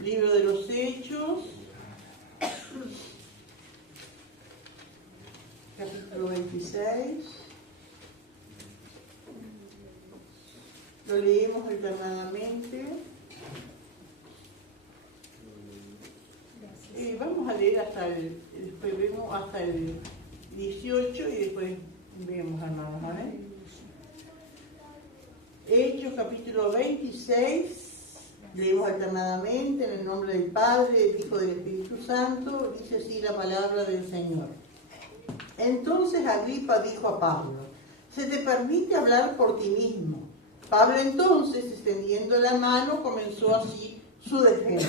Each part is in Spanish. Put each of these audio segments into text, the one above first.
Libro de los Hechos, capítulo 26. Lo leemos alternadamente. Vamos a leer después vemos hasta el 18 y después vemos, hermanos, ¿vale? Hechos capítulo 26. Leemos alternadamente en el nombre del Padre, del Hijo y del Espíritu Santo. Dice así la palabra del Señor. Entonces Agripa dijo a Pablo: ¿se te permite hablar por ti mismo? Pablo entonces, extendiendo la mano, comenzó así su defensa.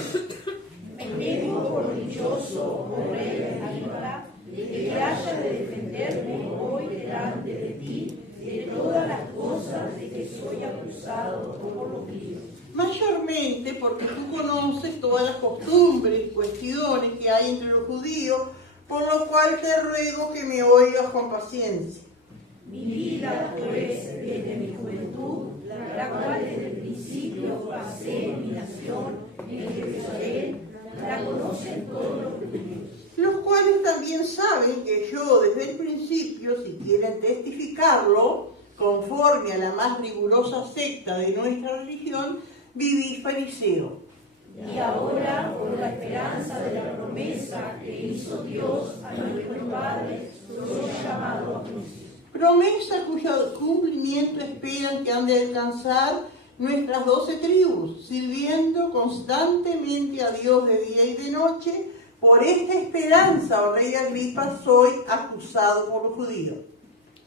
Me tengo por dichoso, oh rey Agripa, de que haya de defenderme hoy delante de ti de todas las cosas de que soy acusado por los judíos. Mayormente porque tú conoces todas las costumbres y cuestiones que hay entre los judíos, por lo cual te ruego que me oigas con paciencia. Mi vida, pues, desde mi juventud, la cual desde el principio pasé en mi nación, en Jerusalén, la conocen todos los judíos. Los cuales también saben que yo desde el principio, si quieren testificarlo, conforme a la más rigurosa secta de nuestra religión, viví fariseo. Y ahora, por la esperanza de la promesa que hizo Dios a nuestros padres, soy llamado a juicio. Promesa cuyo cumplimiento esperan que han de alcanzar nuestras 12 tribus, sirviendo constantemente a Dios de día y de noche. Por esta esperanza, oh rey Agripa, soy acusado por los judíos.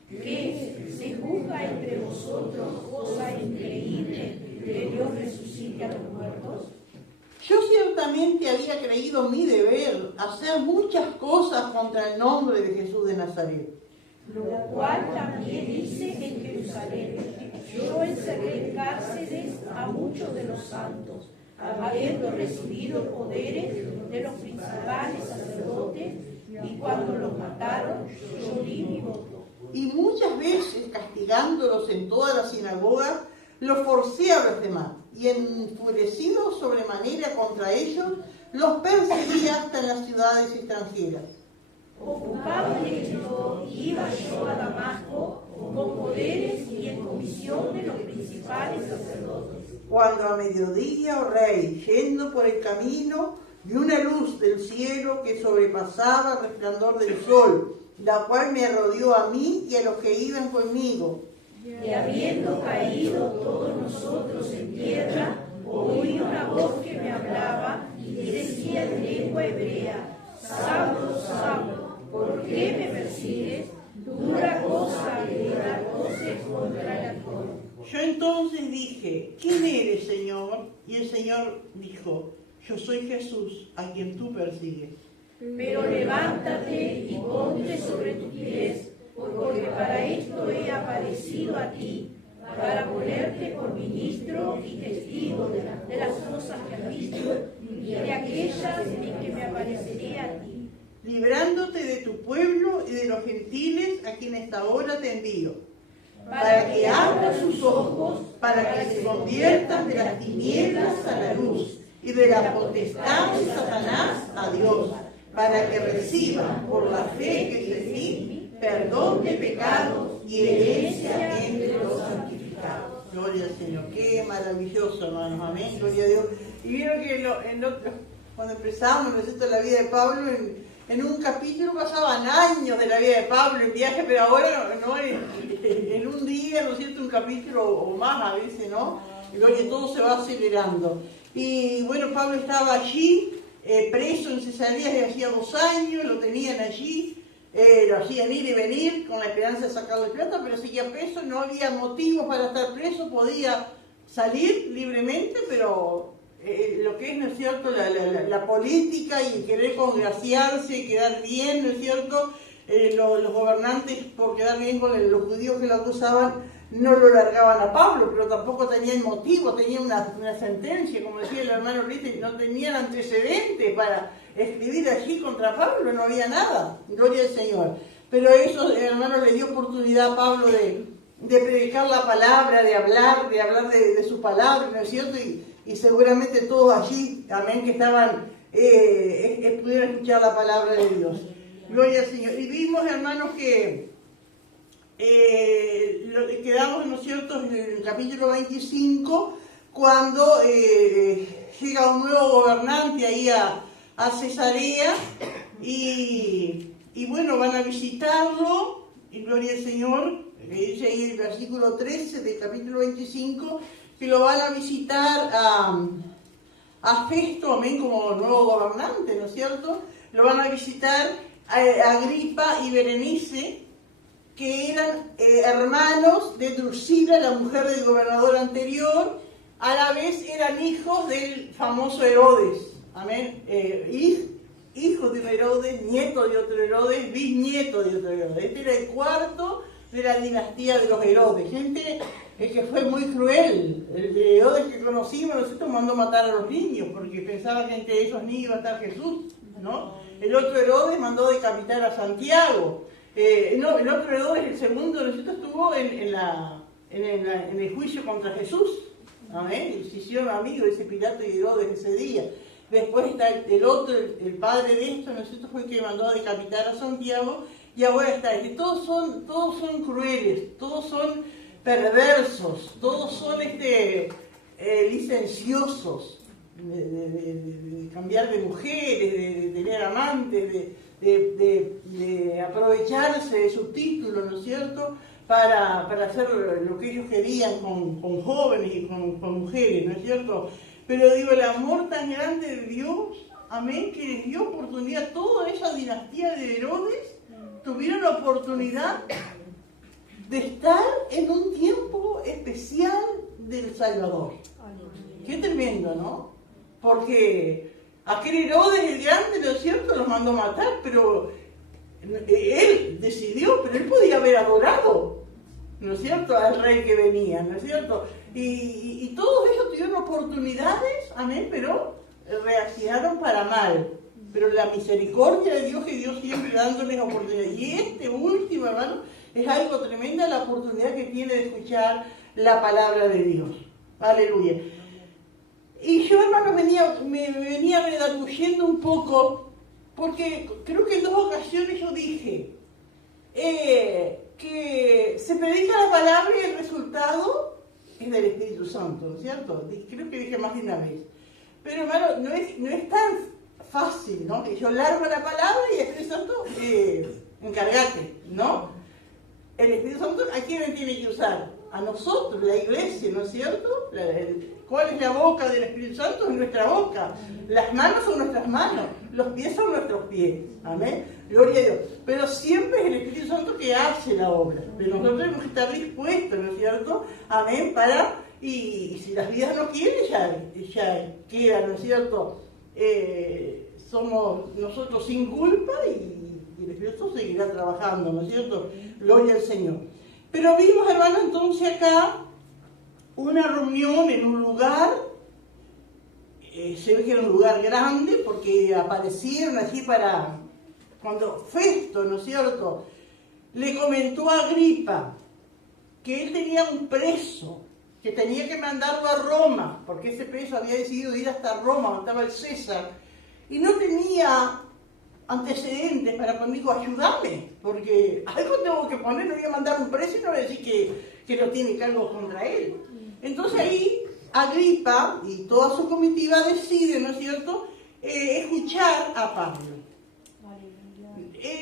¿Qué? ¿Se juzga entre vosotros cosa increíble que Dios resucite a los muertos? Yo ciertamente había creído mi deber hacer muchas cosas contra el nombre de Jesús de Nazaret. Lo cual también hice en Jerusalén. Yo encerré en cárceles a muchos de los santos, habiendo recibido poderes de los principales sacerdotes, y cuando los mataron, yo di mi voto. Y muchas veces, castigándolos en todas las sinagogas, los forcé a blasfemar, y enfurecido sobremanera contra ellos, los perseguía hasta en las ciudades extranjeras. Ocupado en esto, iba yo a Damasco con poderes y en comisión de los principales sacerdotes. Cuando a mediodía, oh rey, yendo por el camino, vi una luz del cielo que sobrepasaba el resplandor del sol, la cual me rodeó a mí y a los que iban conmigo. Y habiendo caído todos nosotros en tierra, oí una voz que me hablaba y decía en lengua hebrea: Saulo, Saulo, ¿por qué me persigues? Dura cosa que dar voces contra el aguijón. Yo entonces dije: ¿quién eres, Señor? Y el Señor dijo: yo soy Jesús, a quien tú persigues. Pero levántate y ponte sobre tus pies, porque para esto he aparecido a ti, para ponerte por ministro y testigo de las cosas que has visto y de aquellas en que me apareceré a ti. Librándote de tu pueblo y de los gentiles a quienes ahora te envío, para que abra sus ojos, para que se conviertan de las tinieblas a la luz y de la potestad de Satanás a Dios, para que reciban por la fe que es de ti perdón de pecados y herencia entre los santificados. Gloria al Señor. Qué maravilloso, hermanos. Amén. Gloria a Dios. Y vieron que cuando empezamos esto de la vida de Pablo, en un capítulo pasaban años de la vida de Pablo en viaje, pero ahora no en un día, ¿no es cierto?, un capítulo o más a veces, ¿no? Y oye, todo se va acelerando. Y bueno, Pablo estaba allí, preso en Cesarea desde hacía 2 años, lo tenían allí, lo hacían ir y venir con la esperanza de sacarlo de plata, pero seguía preso, no había motivos para estar preso, podía salir libremente, pero lo que es, ¿no es cierto?, la política y querer congraciarse y quedar bien, ¿no es cierto?, los gobernantes, por quedar bien con los judíos que lo acusaban, no lo largaban a Pablo, pero tampoco tenían motivo, tenían una sentencia, como decía el hermano Ritter, no tenían antecedentes para escribir allí contra Pablo, no había nada, gloria al Señor. Pero eso, el hermano, le dio oportunidad a Pablo de predicar la palabra, de hablar de su palabra, ¿no es cierto? Y seguramente todos allí, amén, que estaban, pudieron escuchar la palabra de Dios. Gloria al Señor. Y vimos, hermanos, que quedamos, ¿no es cierto?, en el capítulo 25, cuando llega un nuevo gobernante ahí a Cesarea, y bueno, van a visitarlo, y gloria al Señor, dice ahí el versículo 13 del capítulo 25, que lo van a visitar a Festo, amén, como nuevo gobernante, ¿no es cierto? Lo van a visitar a Agripa y Berenice, que eran hermanos de Drusila, la mujer del gobernador anterior, a la vez eran hijos del famoso Herodes, amén, hijos de un Herodes, nieto de otro Herodes, bisnieto de otro Herodes. Este era el cuarto de la dinastía de los Herodes, gente que fue muy cruel. El de Herodes que conocimos, nosotros mandó matar a los niños, porque pensaba que entre esos niños iba a estar Jesús, ¿no? El otro Herodes mandó decapitar a Santiago. No, el otro Herodes, el segundo, nosotros estuvo en el juicio contra Jesús, amén, y se hicieron amigos de ese Pilato y Herodes ese día. Después está el otro, el padre de esto, nosotros fue el que mandó a decapitar a Santiago, y ahora está este. Todos son crueles, todos son perversos, todos son licenciosos, de cambiar de mujeres, de tener amantes, de aprovecharse de sus títulos, ¿no es cierto?, para hacer lo que ellos querían con jóvenes y con mujeres, ¿no es cierto? Pero digo, el amor tan grande de Dios, amén, que les dio oportunidad, toda esa dinastía de Herodes tuvieron la oportunidad de estar en un tiempo especial del Salvador. Qué tremendo, ¿no? Porque aquel Herodes el grande, ¿no es cierto?, los mandó matar, pero él decidió, pero él podía haber adorado, ¿no es cierto?, al rey que venía, ¿no es cierto? Y todos ellos tuvieron oportunidades, amén, pero reaccionaron para mal. Pero la misericordia de Dios, que Dios siempre dándoles oportunidades. Y este último, hermano, es algo tremenda la oportunidad que tiene de escuchar la palabra de Dios. Aleluya. Y yo, hermano, me venía redarguyendo un poco, porque creo que en 2 ocasiones yo dije que se predica la palabra y el resultado es del Espíritu Santo, ¿no es cierto? Creo que dije más de una vez. Pero, hermano, no es tan fácil, ¿no? Que yo largo la palabra y el Espíritu Santo, encárgate, ¿no? El Espíritu Santo, ¿a quién le tiene que usar? A nosotros, la iglesia, ¿no es cierto? ¿Cuál es la boca del Espíritu Santo? Es nuestra boca. Las manos son nuestras manos. Los pies son nuestros pies. Amén. Gloria a Dios. Pero siempre es el Espíritu Santo que hace la obra. Pero nosotros tenemos que estar dispuestos, ¿no es cierto? Amén. Y si las vidas no quieren, ya queda, ¿no es cierto? Somos nosotros sin culpa y el Espíritu Santo seguirá trabajando, ¿no es cierto? Gloria al Señor. Pero vimos, hermano, entonces acá una reunión en un lugar, se ve que era un lugar grande, porque aparecieron allí para, cuando Festo, ¿no es cierto?, le comentó a Agripa que él tenía un preso, que tenía que mandarlo a Roma, porque ese preso había decidido ir hasta Roma, donde estaba el César, y no tenía antecedentes para conmigo, ayúdame, porque algo tengo que poner, no voy a mandar un preso y no voy a decir que no tiene cargos contra él. Entonces ahí Agripa y toda su comitiva deciden, ¿no es cierto?, escuchar a Pablo.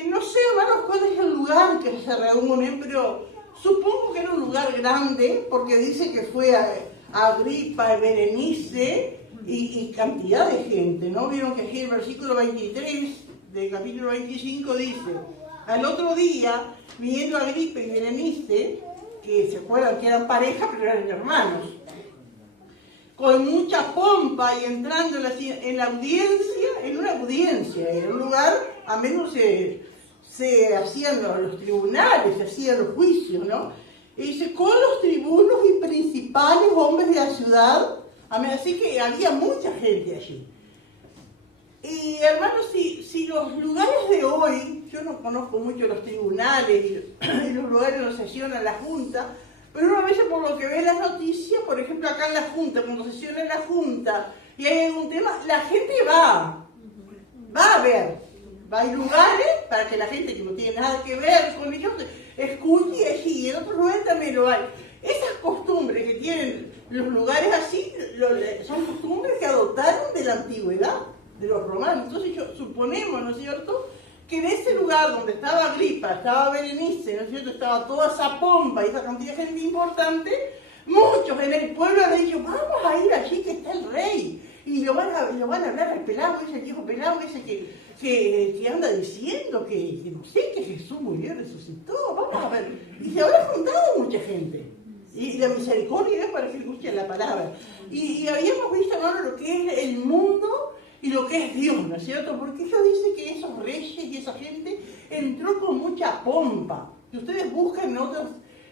No sé, hermanos, cuál es el lugar que se reúnen, pero supongo que era un lugar grande, porque dice que fue a Agripa, Berenice y cantidad de gente, ¿no? Vieron que aquí el versículo 23 del capítulo 25 dice: al otro día, viniendo Agripa y Berenice, que se acuerdan que eran pareja, pero eran hermanos, con mucha pompa y entrando en la audiencia, en una audiencia, en un lugar, a menos se hacían los tribunales, se hacían los juicios, ¿no? Y dice, con los tribunos y principales hombres de la ciudad, así que había mucha gente allí. Y hermanos, si los lugares de hoy, yo no conozco mucho los tribunales y los lugares donde sesiona la Junta, Pero uno a veces por lo que ve en las noticias, por ejemplo acá en la Junta, cuando sesiona en la Junta y hay algún tema, la gente va a ver, va a lugares para que la gente que no tiene nada que ver con ellos escuche allí, y en otros lugares también lo hay. Esas costumbres que tienen los lugares así, son costumbres que adoptaron de la antigüedad, de los romanos. Entonces suponemos, ¿no es cierto?, que en ese lugar donde estaba Agripa, estaba Berenice, ¿no es cierto?, estaba toda esa pompa y esa cantidad de gente importante, muchos en el pueblo han dicho, vamos a ir allí que está el rey. Y lo van a hablar al pelado, ese viejo pelado, ese que anda diciendo que no sé, que Jesús murió y resucitó, vamos a ver. Y se habrá juntado mucha gente. Y la misericordia es para que escuchen la palabra. Y habíamos visto, hermano, lo que es el mundo y lo que es Dios, ¿no es cierto? Porque ellos dicen que esos reyes y esa gente entró con mucha pompa. Si ustedes buscan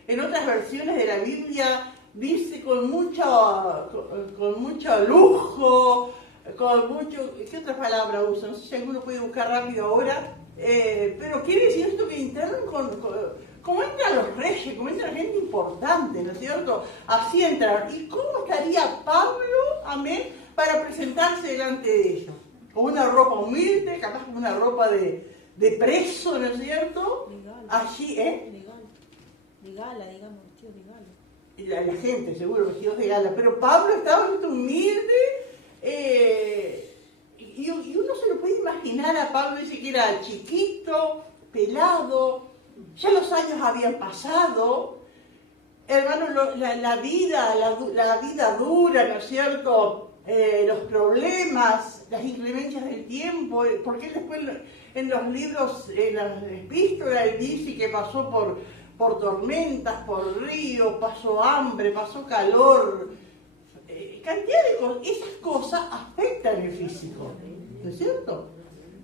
en otras versiones de la Biblia, dice con mucho lujo, con mucho... ¿Qué otra palabra usa? No sé si alguno puede buscar rápido ahora. Pero quiere decir esto que entraron como entran los reyes, como entra gente importante, ¿no es cierto? Así entraron. ¿Y cómo estaría Pablo, amén, para presentarse delante de ellos? Con una ropa humilde, capaz con una ropa de preso, ¿no es cierto? Legal. Allí, De gala, digamos, vestido de gala. La gente, seguro, vestidos de gala. Pero Pablo estaba humilde, y uno se lo puede imaginar a Pablo, dice que era chiquito, pelado, ya los años habían pasado, hermano, la vida dura, ¿no es cierto? Los problemas, las inclemencias del tiempo, porque él después en los libros, en las epístolas, él dice que pasó por tormentas, por ríos, pasó hambre, pasó calor, cantidad de cosas. Esas cosas afectan el físico, ¿no es cierto?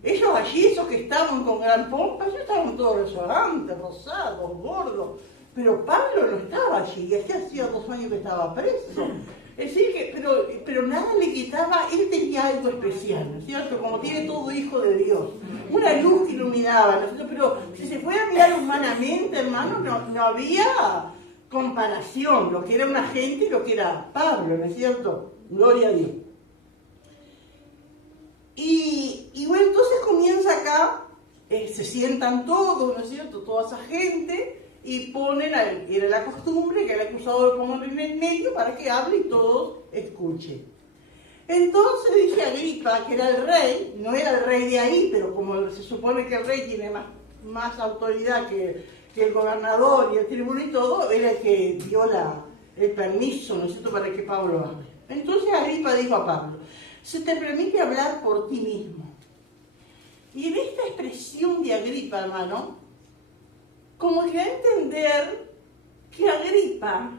Ellos allí, esos que estaban con gran pompa, ellos estaban todos resogantes, rosados, gordos, pero Pablo no estaba allí, y hacía 2 años que estaba preso. Es decir, pero nada le quitaba, él tenía algo especial, ¿no es cierto? Como tiene todo hijo de Dios. Una luz que iluminaba, ¿no es cierto? Pero si se fuera a mirar humanamente, hermano, no había comparación, lo que era una gente y lo que era Pablo, ¿no es cierto? Gloria a Dios. Y bueno, entonces comienza acá, se sientan todos, ¿no es cierto? Toda esa gente, y ponen, era la costumbre que el acusado lo pongan en el medio para que hable y todos escuchen. Entonces dice Agripa, que era el rey, no era el rey de ahí, pero como se supone que el rey tiene más autoridad que el gobernador y el tribuno y todo, era el que dio el permiso, ¿no es cierto?, para que Pablo hable. Entonces Agripa dijo a Pablo, se te permite hablar por ti mismo. Y en esta expresión de Agripa, hermano, como que da a entender que Agripa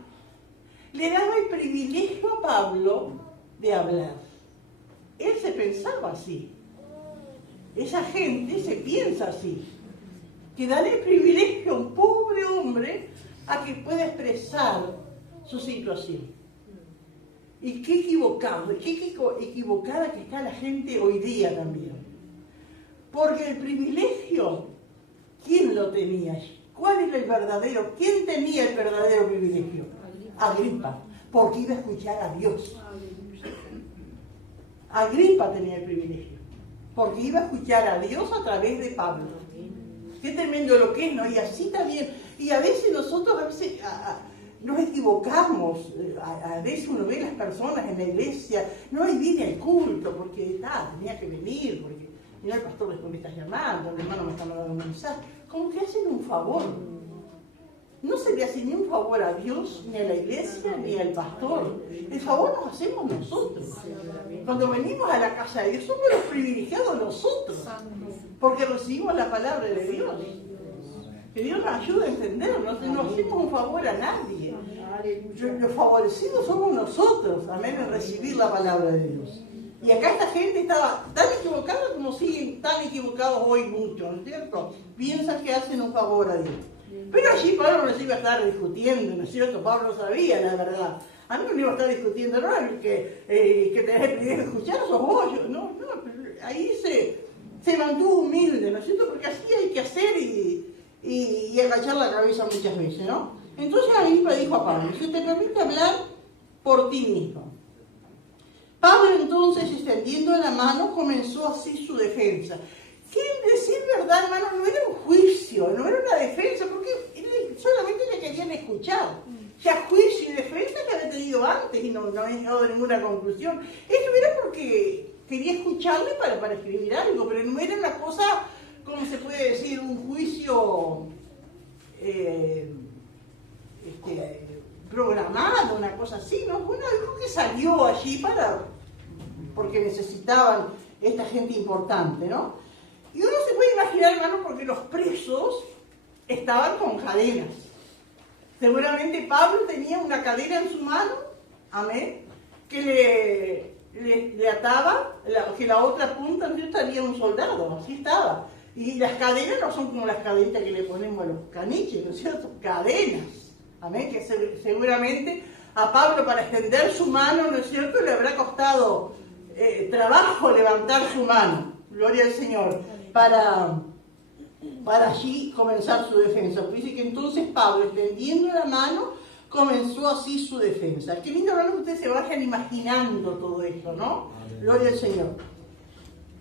le daba el privilegio a Pablo de hablar. Él se pensaba así. Esa gente se piensa así. Que dan el privilegio a un pobre hombre a que pueda expresar su situación. Y qué equivocado, qué equivocada que está la gente hoy día también. Porque el privilegio, ¿quién lo tenía? ¿Cuál era el verdadero? ¿Quién tenía el verdadero privilegio? Agripa, porque iba a escuchar a Dios. Agripa tenía el privilegio, porque iba a escuchar a Dios a través de Pablo. Qué tremendo lo que es, ¿no? Y así también, y a veces nosotros nos equivocamos, a veces uno ve las personas en la iglesia, no viene el culto, porque tenía que venir, porque mira, el pastor después me está llamando, el hermano me está mandando un mensaje, como que hacen un favor. No se le hace ni un favor a Dios, ni a la iglesia, ni al pastor. El favor nos hacemos nosotros. Cuando venimos a la casa de Dios, somos los privilegiados nosotros, porque recibimos la palabra de Dios. Que Dios nos ayude a entendernos, no hacemos un favor a nadie. Los favorecidos somos nosotros, amén, en recibir la palabra de Dios. Y acá esta gente estaba tan equivocada como siguen tan equivocados hoy muchos, ¿no es cierto? Piensan que hacen un favor a Dios. Pero allí Pablo no se iba a estar discutiendo, ¿no es cierto? Pablo sabía la verdad. A mí no me iba a estar discutiendo, no, que tenés el privilegio de escuchar sos vos. No, ahí se mantuvo humilde, ¿no es cierto? Porque así hay que hacer y agachar la cabeza muchas veces, ¿no? Entonces Agripa dijo a Pablo, se te permite hablar por ti mismo. Pablo entonces, extendiendo la mano, comenzó así su defensa. Quieren decir verdad, hermano, no era un juicio, no era una defensa, porque solamente le querían escuchar. Ya juicio y defensa que había tenido antes y no había llegado a ninguna conclusión. Esto era porque quería escucharle para escribir algo, pero no era una cosa, como se puede decir, un juicio programado, una cosa así, ¿no? Fue algo que salió allí porque necesitaban esta gente importante, ¿no? Y uno se puede imaginar, hermano, porque los presos estaban con cadenas. Seguramente Pablo tenía una cadena en su mano, amén, que le ataba, que la otra punta no estaría un soldado, así estaba. Y las cadenas no son como las cadenas que le ponemos a los caniches, ¿no es cierto? Cadenas, amén, que seguramente a Pablo para extender su mano, ¿no es cierto?, le habrá costado trabajo levantar su mano, gloria al Señor, para allí comenzar su defensa. Dice que entonces Pablo, extendiendo la mano, comenzó así su defensa. Qué lindo, hermano, que ustedes se vayan imaginando todo esto, ¿no? Gloria al Señor.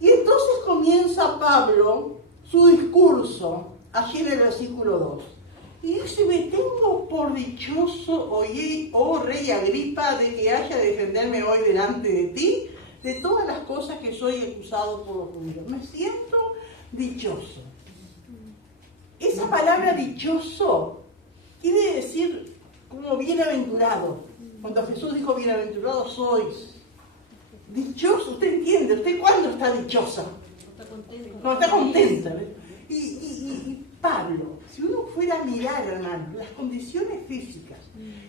Y entonces comienza Pablo su discurso, allí en el versículo 2. Y dice, me tengo por dichoso, oh rey Agripa, de que haya de defenderme hoy delante de ti, de todas las cosas que soy acusado por los judíos. Me siento dichoso. Esa palabra dichoso quiere decir como bienaventurado. Cuando Jesús dijo bienaventurados sois, dichoso, usted entiende, ¿usted cuándo está dichosa? Cuando está contenta. Y Pablo, si uno fuera a mirar, hermano, las condiciones físicas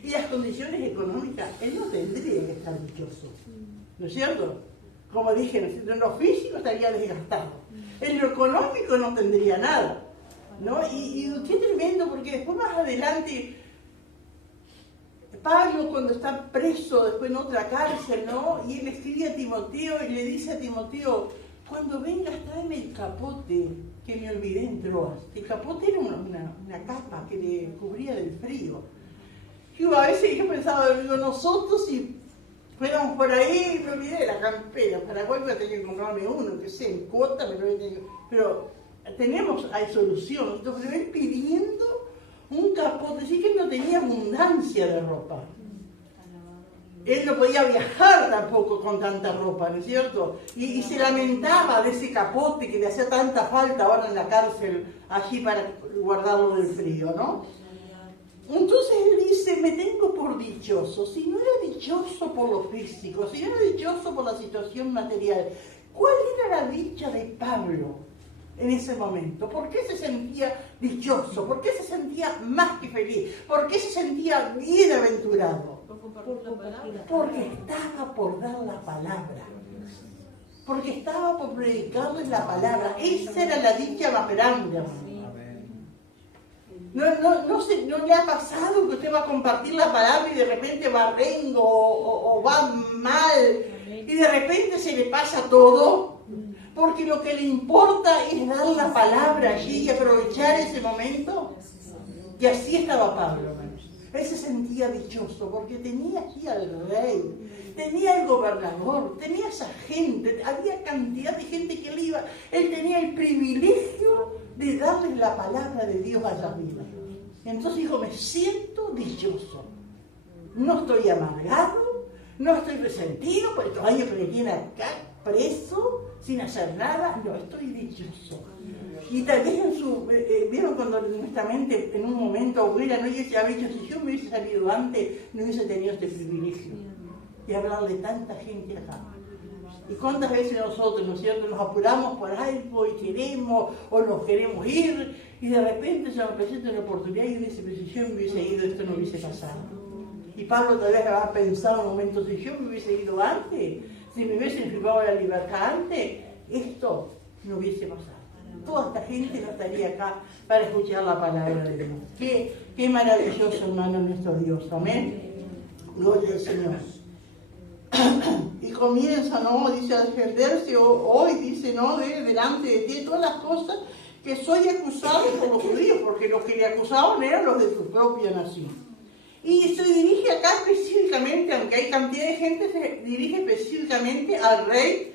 y las condiciones económicas, él no tendría que estar dichoso, ¿no es cierto? Como dije, en lo físico estaría desgastado, en lo económico no tendría nada, ¿no? Y qué tremendo, porque después más adelante Pablo, cuando está preso después en otra cárcel, ¿no? Y él escribe a Timoteo y le dice a Timoteo, cuando vengas tráeme el capote que me olvidé en Troas. El capote era una capa que le cubría del frío. Yo a veces yo pensaba, digo, nosotros si fuéramos por ahí, me olvidé de la campera, Paraguay voy a tener que comprarme uno, que sé, en cuota, pero hay solución. Entonces él pidiendo un capote, así que él no tenía abundancia de ropa. Él no podía viajar tampoco con tanta ropa, ¿no es cierto? Y se lamentaba de ese capote que le hacía tanta falta ahora en la cárcel, allí para guardarlo del frío, ¿no? Entonces él dice, me tengo por dichoso. Si no era dichoso por lo físico, si no era dichoso por la situación material, ¿cuál era la dicha de Pablo en ese momento? ¿Por qué se sentía dichoso? ¿Por qué se sentía más que feliz? ¿Por qué se sentía bienaventurado? Porque estaba por dar la palabra. Porque estaba por predicarles la palabra. Esa era la dicha más grande, hermano. No le ha pasado que usted va a compartir la palabra y de repente va rengo o va mal y de repente se le pasa todo, porque lo que le importa es dar la palabra allí y aprovechar ese momento. Y así estaba Pablo, hermanos. Él se sentía dichoso porque tenía aquí al rey, tenía al gobernador, tenía esa gente, había cantidad de gente que él iba. Él tenía el privilegio de darles la palabra de Dios a las vidas. Entonces dijo, me siento dichoso. No estoy amargado, no estoy resentido por estos años que me tiene acá preso, sin hacer nada. No, estoy dichoso. Y tal vez vieron cuando nuestra mente en un momento hubiera, no hubiese dicho, si yo me hubiese salido antes, no hubiese tenido este privilegio de hablarle a tanta gente acá. Y cuántas veces nosotros, ¿no es cierto?, nos apuramos por algo y queremos, o nos queremos ir, y de repente se nos presenta una oportunidad y dice, pero si yo me hubiese ido, esto no hubiese pasado. Y Pablo tal vez había pensado en un momento, si yo me hubiese ido antes, si me hubiesen firmado la libertad antes, esto no hubiese pasado. Toda esta gente no estaría acá para escuchar la palabra de Dios. Qué maravilloso, hermano, nuestro Dios. Amén. Gloria al Señor. Y comienza, ¿no? Dice, a defenderse hoy, dice, ¿no? Delante de ti, todas las cosas que soy acusado por los judíos, porque los que le acusaban eran los de su propia nación. Y se dirige acá específicamente, aunque hay cantidad de gente, se dirige específicamente al rey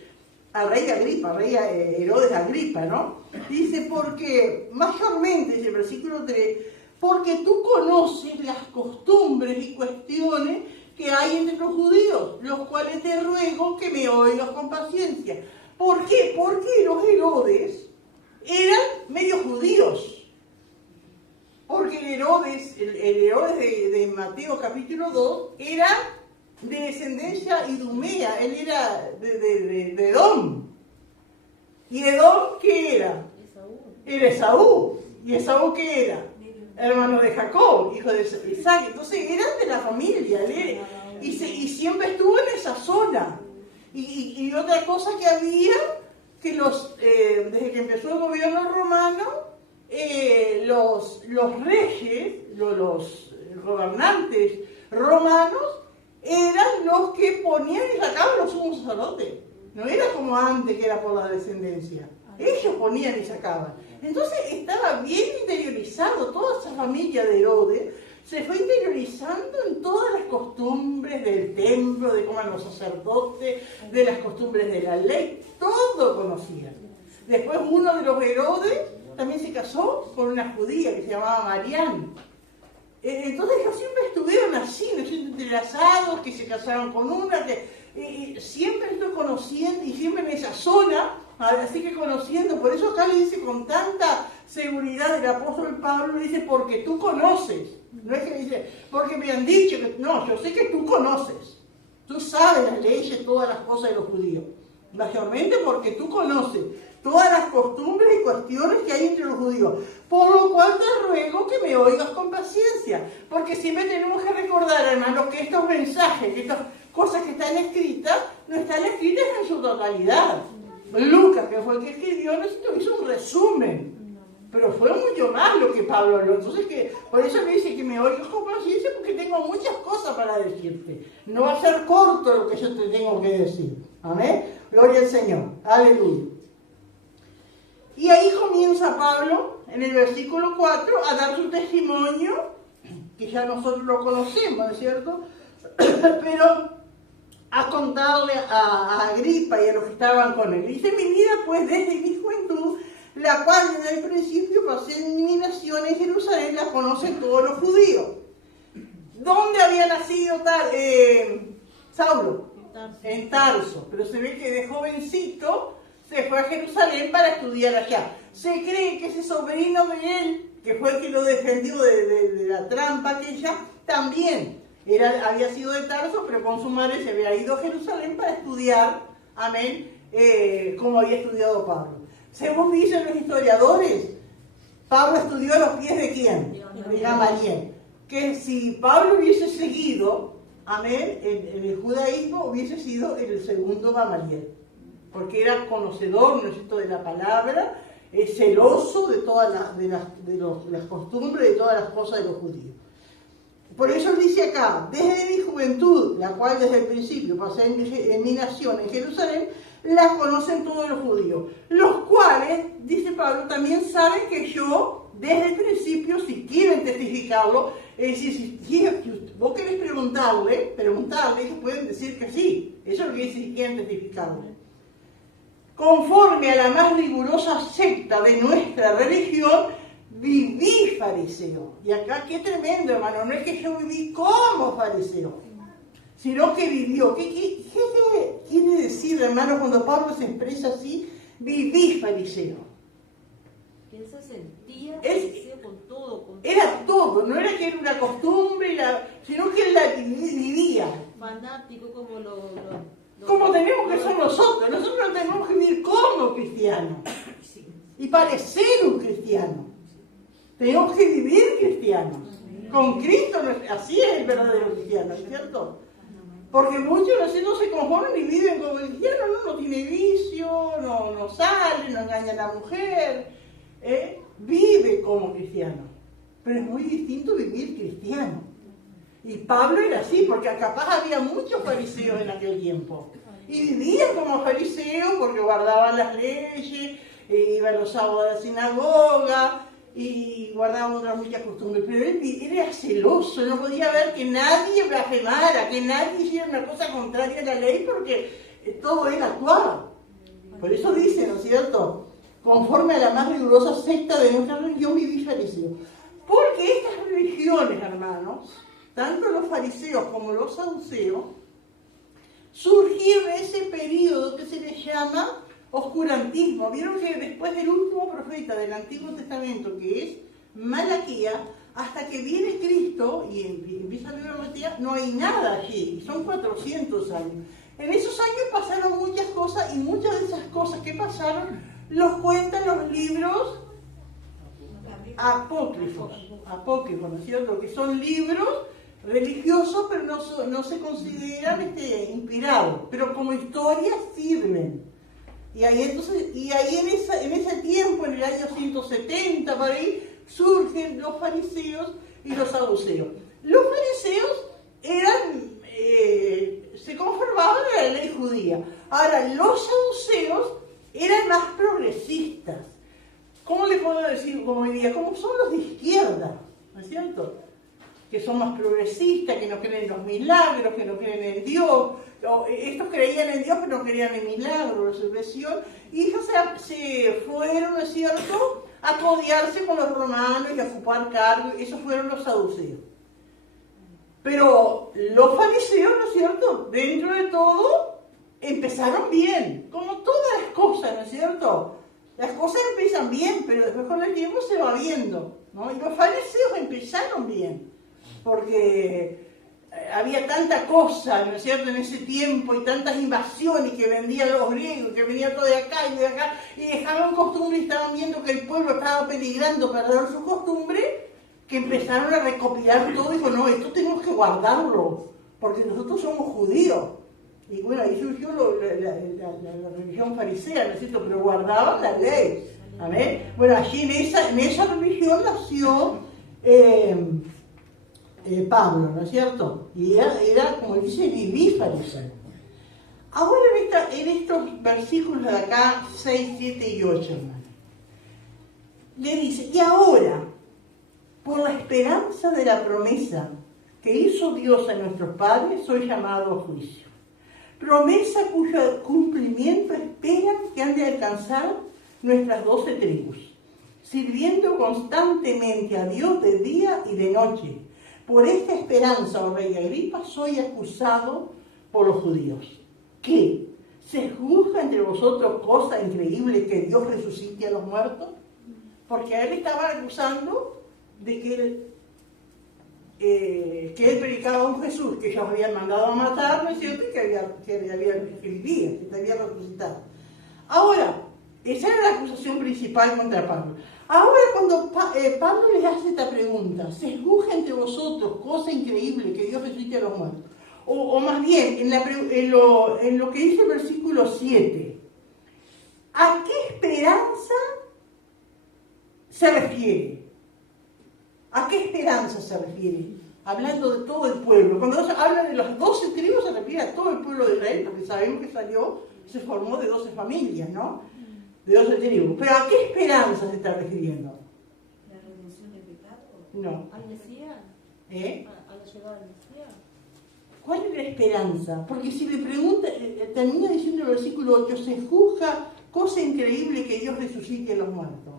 Agripa, rey Herodes Agripa, ¿no? Dice, porque, mayormente, dice el versículo 3, porque tú conoces las costumbres y cuestiones que hay entre los judíos, los cuales te ruego que me oigas con paciencia. ¿Por qué? Porque los Herodes eran medio judíos. Porque el Herodes de Mateo capítulo 2 era de descendencia idumea, él era de Edom. ¿Y Edom qué era? Era Esaú. ¿Y Esaú qué era? Hermano de Jacob, hijo de Isaac. Entonces eran de la familia, y siempre estuvo en esa zona. Y otra cosa que había, que desde que empezó el gobierno romano, los reyes, los gobernantes romanos, eran los que ponían y sacaban los sumos sacerdotes. No era como antes, que era por la descendencia. Ellos ponían y sacaban. Entonces estaba bien interiorizado, toda esa familia de Herodes se fue interiorizando en todas las costumbres del templo, de cómo eran los sacerdotes, de las costumbres de la ley, todo conocían. Después uno de los Herodes también se casó con una judía que se llamaba Marián. Entonces ellos siempre estuvieron así, ¿no? Entrelazados, que se casaron con una, que siempre estoy conociendo y siempre en esa zona, así que conociendo. Por eso acá le dice con tanta seguridad el apóstol Pablo, le dice, porque tú conoces. No es que dice, porque me han dicho que no, yo sé que tú conoces. Tú sabes las leyes, todas las cosas de los judíos. Mayormente porque tú conoces todas las costumbres y cuestiones que hay entre los judíos. Por lo cual te ruego que me oigas con paciencia. Porque siempre tenemos que recordar, hermanos, que estos mensajes, que estas cosas que están escritas, no están escritas en su totalidad. Lucas, que fue el que escribió, hizo un resumen. Pero fue mucho más lo que Pablo habló. Entonces, por eso me dice que me oigas con paciencia, porque tengo muchas cosas para decirte. No va a ser corto lo que yo te tengo que decir. Amén. Gloria al Señor. Aleluya. Y ahí comienza Pablo, en el versículo 4, a dar su testimonio, que ya nosotros lo conocemos, ¿no es cierto? Pero a contarle a Agripa y a los que estaban con él. Dice, mi vida pues desde mi juventud, la cual desde el principio pasé en mi nación en Jerusalén, la conocen todos los judíos. ¿Dónde había nacido Saulo? En Tarso. Pero se ve que de jovencito se fue a Jerusalén para estudiar allá. Se cree que ese sobrino de él, que fue el que lo defendió de la trampa aquella, también había sido de Tarso, pero con su madre se había ido a Jerusalén para estudiar, amén, como había estudiado Pablo. Según dicen los historiadores, Pablo estudió a los pies de ¿quién? De Gamaliel. Que si Pablo hubiese seguido, amén, en el judaísmo hubiese sido el segundo Gamaliel. Porque era conocedor, ¿no es cierto?, de la palabra, celoso de todas las costumbres, de todas las cosas de los judíos. Por eso dice acá, desde mi juventud, la cual desde el principio pasé en mi nación, en Jerusalén, la conocen todos los judíos, los cuales, dice Pablo, también saben que yo, desde el principio, si quieren testificarlo, es decir, si vos querés preguntarle, ellos pueden decir que sí, eso es lo que dice si quieren testificarlo. Conforme a la más rigurosa secta de nuestra religión, viví fariseo. Y acá qué tremendo, hermano, no es que yo viví como fariseo, sino que vivió. ¿Qué quiere decir, hermano, cuando Pablo se expresa así? Viví fariseo. Él se sentía fariseo con todo. Era todo, no era que era una costumbre, sino que él la vivía. Fanático como como tenemos que ser nosotros tenemos que vivir como cristianos y parecer un cristiano. Tenemos que vivir cristianos. Con Cristo, así es el verdadero cristiano, ¿cierto? Porque muchos no se conforman y viven como cristianos, no tiene vicio, no sale, no engaña a la mujer, vive como cristiano. Pero es muy distinto vivir cristiano. Y Pablo era así, porque capaz había muchos fariseos en aquel tiempo. Y vivían como fariseos porque guardaban las leyes, iba los sábados a la sinagoga y guardaba otras muchas costumbres, pero él era celoso, no podía ver que nadie blasfemara, que nadie hiciera una cosa contraria a la ley, porque todo él actuaba. Por eso dice, ¿no es cierto?, conforme a la más rigurosa secta de nuestra religión vivís fariseo. Porque estas religiones, hermanos, tanto los fariseos como los saduceos, surgieron en ese periodo que se les llama oscurantismo. Vieron que después del último profeta del Antiguo Testamento, que es Malaquías, hasta que viene Cristo y empieza a vivir Malaquías, no hay nada allí, son 400 años. En esos años pasaron muchas cosas, y muchas de esas cosas que pasaron los cuentan los libros apócrifos, ¿no es cierto?, que son libros religiosos, pero no se consideran inspirados, pero como historias sirven. Y ahí en ese tiempo, en el año 170, por ahí, surgen los fariseos y los saduceos. Los fariseos se conformaban a la ley judía. Ahora, los saduceos eran más progresistas. ¿Cómo le puedo decir como hoy día? Como son los de izquierda, ¿no es cierto? Que son más progresistas, que no creen en los milagros, que no creen en Dios. Estos creían en Dios, pero no creían en milagros, resurrección. Y ellos se fueron, ¿no es cierto?, a codearse con los romanos y a ocupar cargos. Esos fueron los saduceos. Pero los fariseos, ¿no es cierto?, dentro de todo, empezaron bien, como todas las cosas, ¿no es cierto? Las cosas empiezan bien, pero después con el tiempo se va viendo, ¿no? Y los fariseos empezaron bien, porque había tanta cosa, ¿no es cierto?, en ese tiempo, y tantas invasiones que vendían los griegos, que venían todo de acá y de acá, y dejaban costumbre y estaban viendo que el pueblo estaba peligrando perder su costumbre, que empezaron a recopilar todo y dijo, no, esto tenemos que guardarlo, porque nosotros somos judíos. Y bueno, ahí surgió la religión farisea, ¿no es cierto?, pero guardaban la ley. ¿Amén? Bueno, allí en esa religión nació Pablo, ¿no es cierto? Y era como dice, viví fariseo. Ahora en estos versículos de acá, 6, 7 y 8, hermano, le dice, y ahora, por la esperanza de la promesa que hizo Dios a nuestros padres, soy llamado a juicio. Promesa cuyo cumplimiento esperan que han de alcanzar nuestras 12 tribus, sirviendo constantemente a Dios de día y de noche. Por esta esperanza, oh rey Agripa, soy acusado por los judíos. ¿Qué? ¿Se juzga entre vosotros cosa increíble que Dios resucite a los muertos? Porque a él estaban acusando de que él predicaba a un Jesús que ellos habían mandado a matar, ¿no es cierto?, y que vivía, que había resucitado. Ahora, esa era la acusación principal contra Pablo. Ahora, cuando Pablo les hace esta pregunta, ¿se juzga entre vosotros cosa increíble que Dios resucite a los muertos? O más bien, en lo que dice el versículo 7, ¿a qué esperanza se refiere? ¿A qué esperanza se refiere? Hablando de todo el pueblo. Cuando habla de las 12 tribus, se refiere a todo el pueblo de Israel, porque sabemos que se formó de 12 familias, ¿no? De 12 tribus. Pero ¿a qué esperanza se está refiriendo? ¿La redención del pecado? No. ¿Al Mesías? ¿A la llegada del Mesías? ¿Cuál es la esperanza? Porque si le pregunta, termina diciendo el versículo 8, se juzga cosa increíble que Dios resucite a los muertos.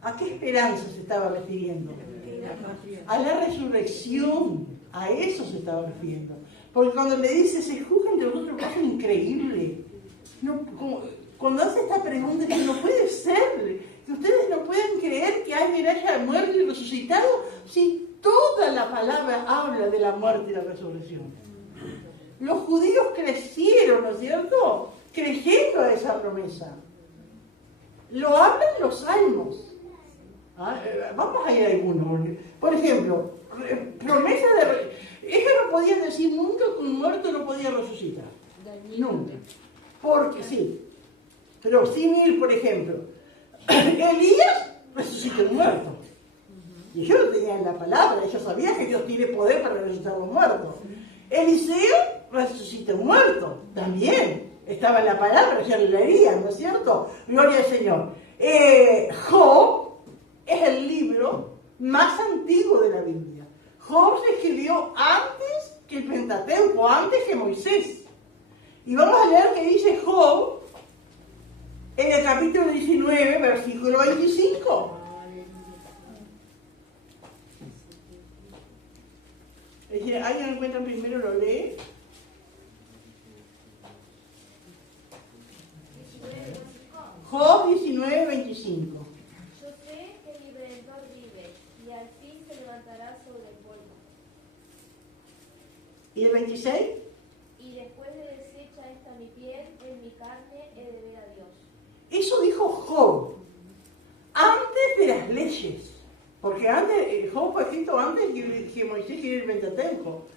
¿A qué esperanza se estaba refiriendo? A la resurrección, a eso se estaba refiriendo. Porque cuando le dice, se juzga entre vosotros cosa increíble, cuando hace esta pregunta, que no puede ser, que ustedes no pueden creer que alguien haya muerto y resucitado, si toda la palabra habla de la muerte y la resurrección. Los judíos crecieron, ¿no es cierto?, creyendo a esa promesa. Lo hablan los salmos. Vamos a ir a algunos. Por ejemplo, promesa de... Ellos no podían decir nunca que un muerto no podía resucitar. Nunca. Porque sí. Pero sin ir, por ejemplo, Elías resucitó un muerto. Y ellos lo tenían en la palabra. Ellos sabían que Dios tiene poder para resucitar a los muertos. Eliseo resucitó un muerto. También. estaba en la palabra, ya lo leían, ¿no es cierto? Gloria al Señor. Job es el libro más antiguo de la Biblia. Job se escribió antes que el Pentateuco, antes que Moisés. Y vamos a leer qué dice Job en el capítulo 19, versículo 25. Es decir, ¿alguien lo encuentra primero, lo lee? Job 19, 25. Yo sé que el Redentor vive y al fin se levantará sobre el polvo. ¿Y el 26? Y después de deshecha esta mi piel, en mi carne he de ver a Dios. Eso dijo Job antes de las leyes. Porque antes, Job fue escrito antes que Moisés escribió el Pentateuco.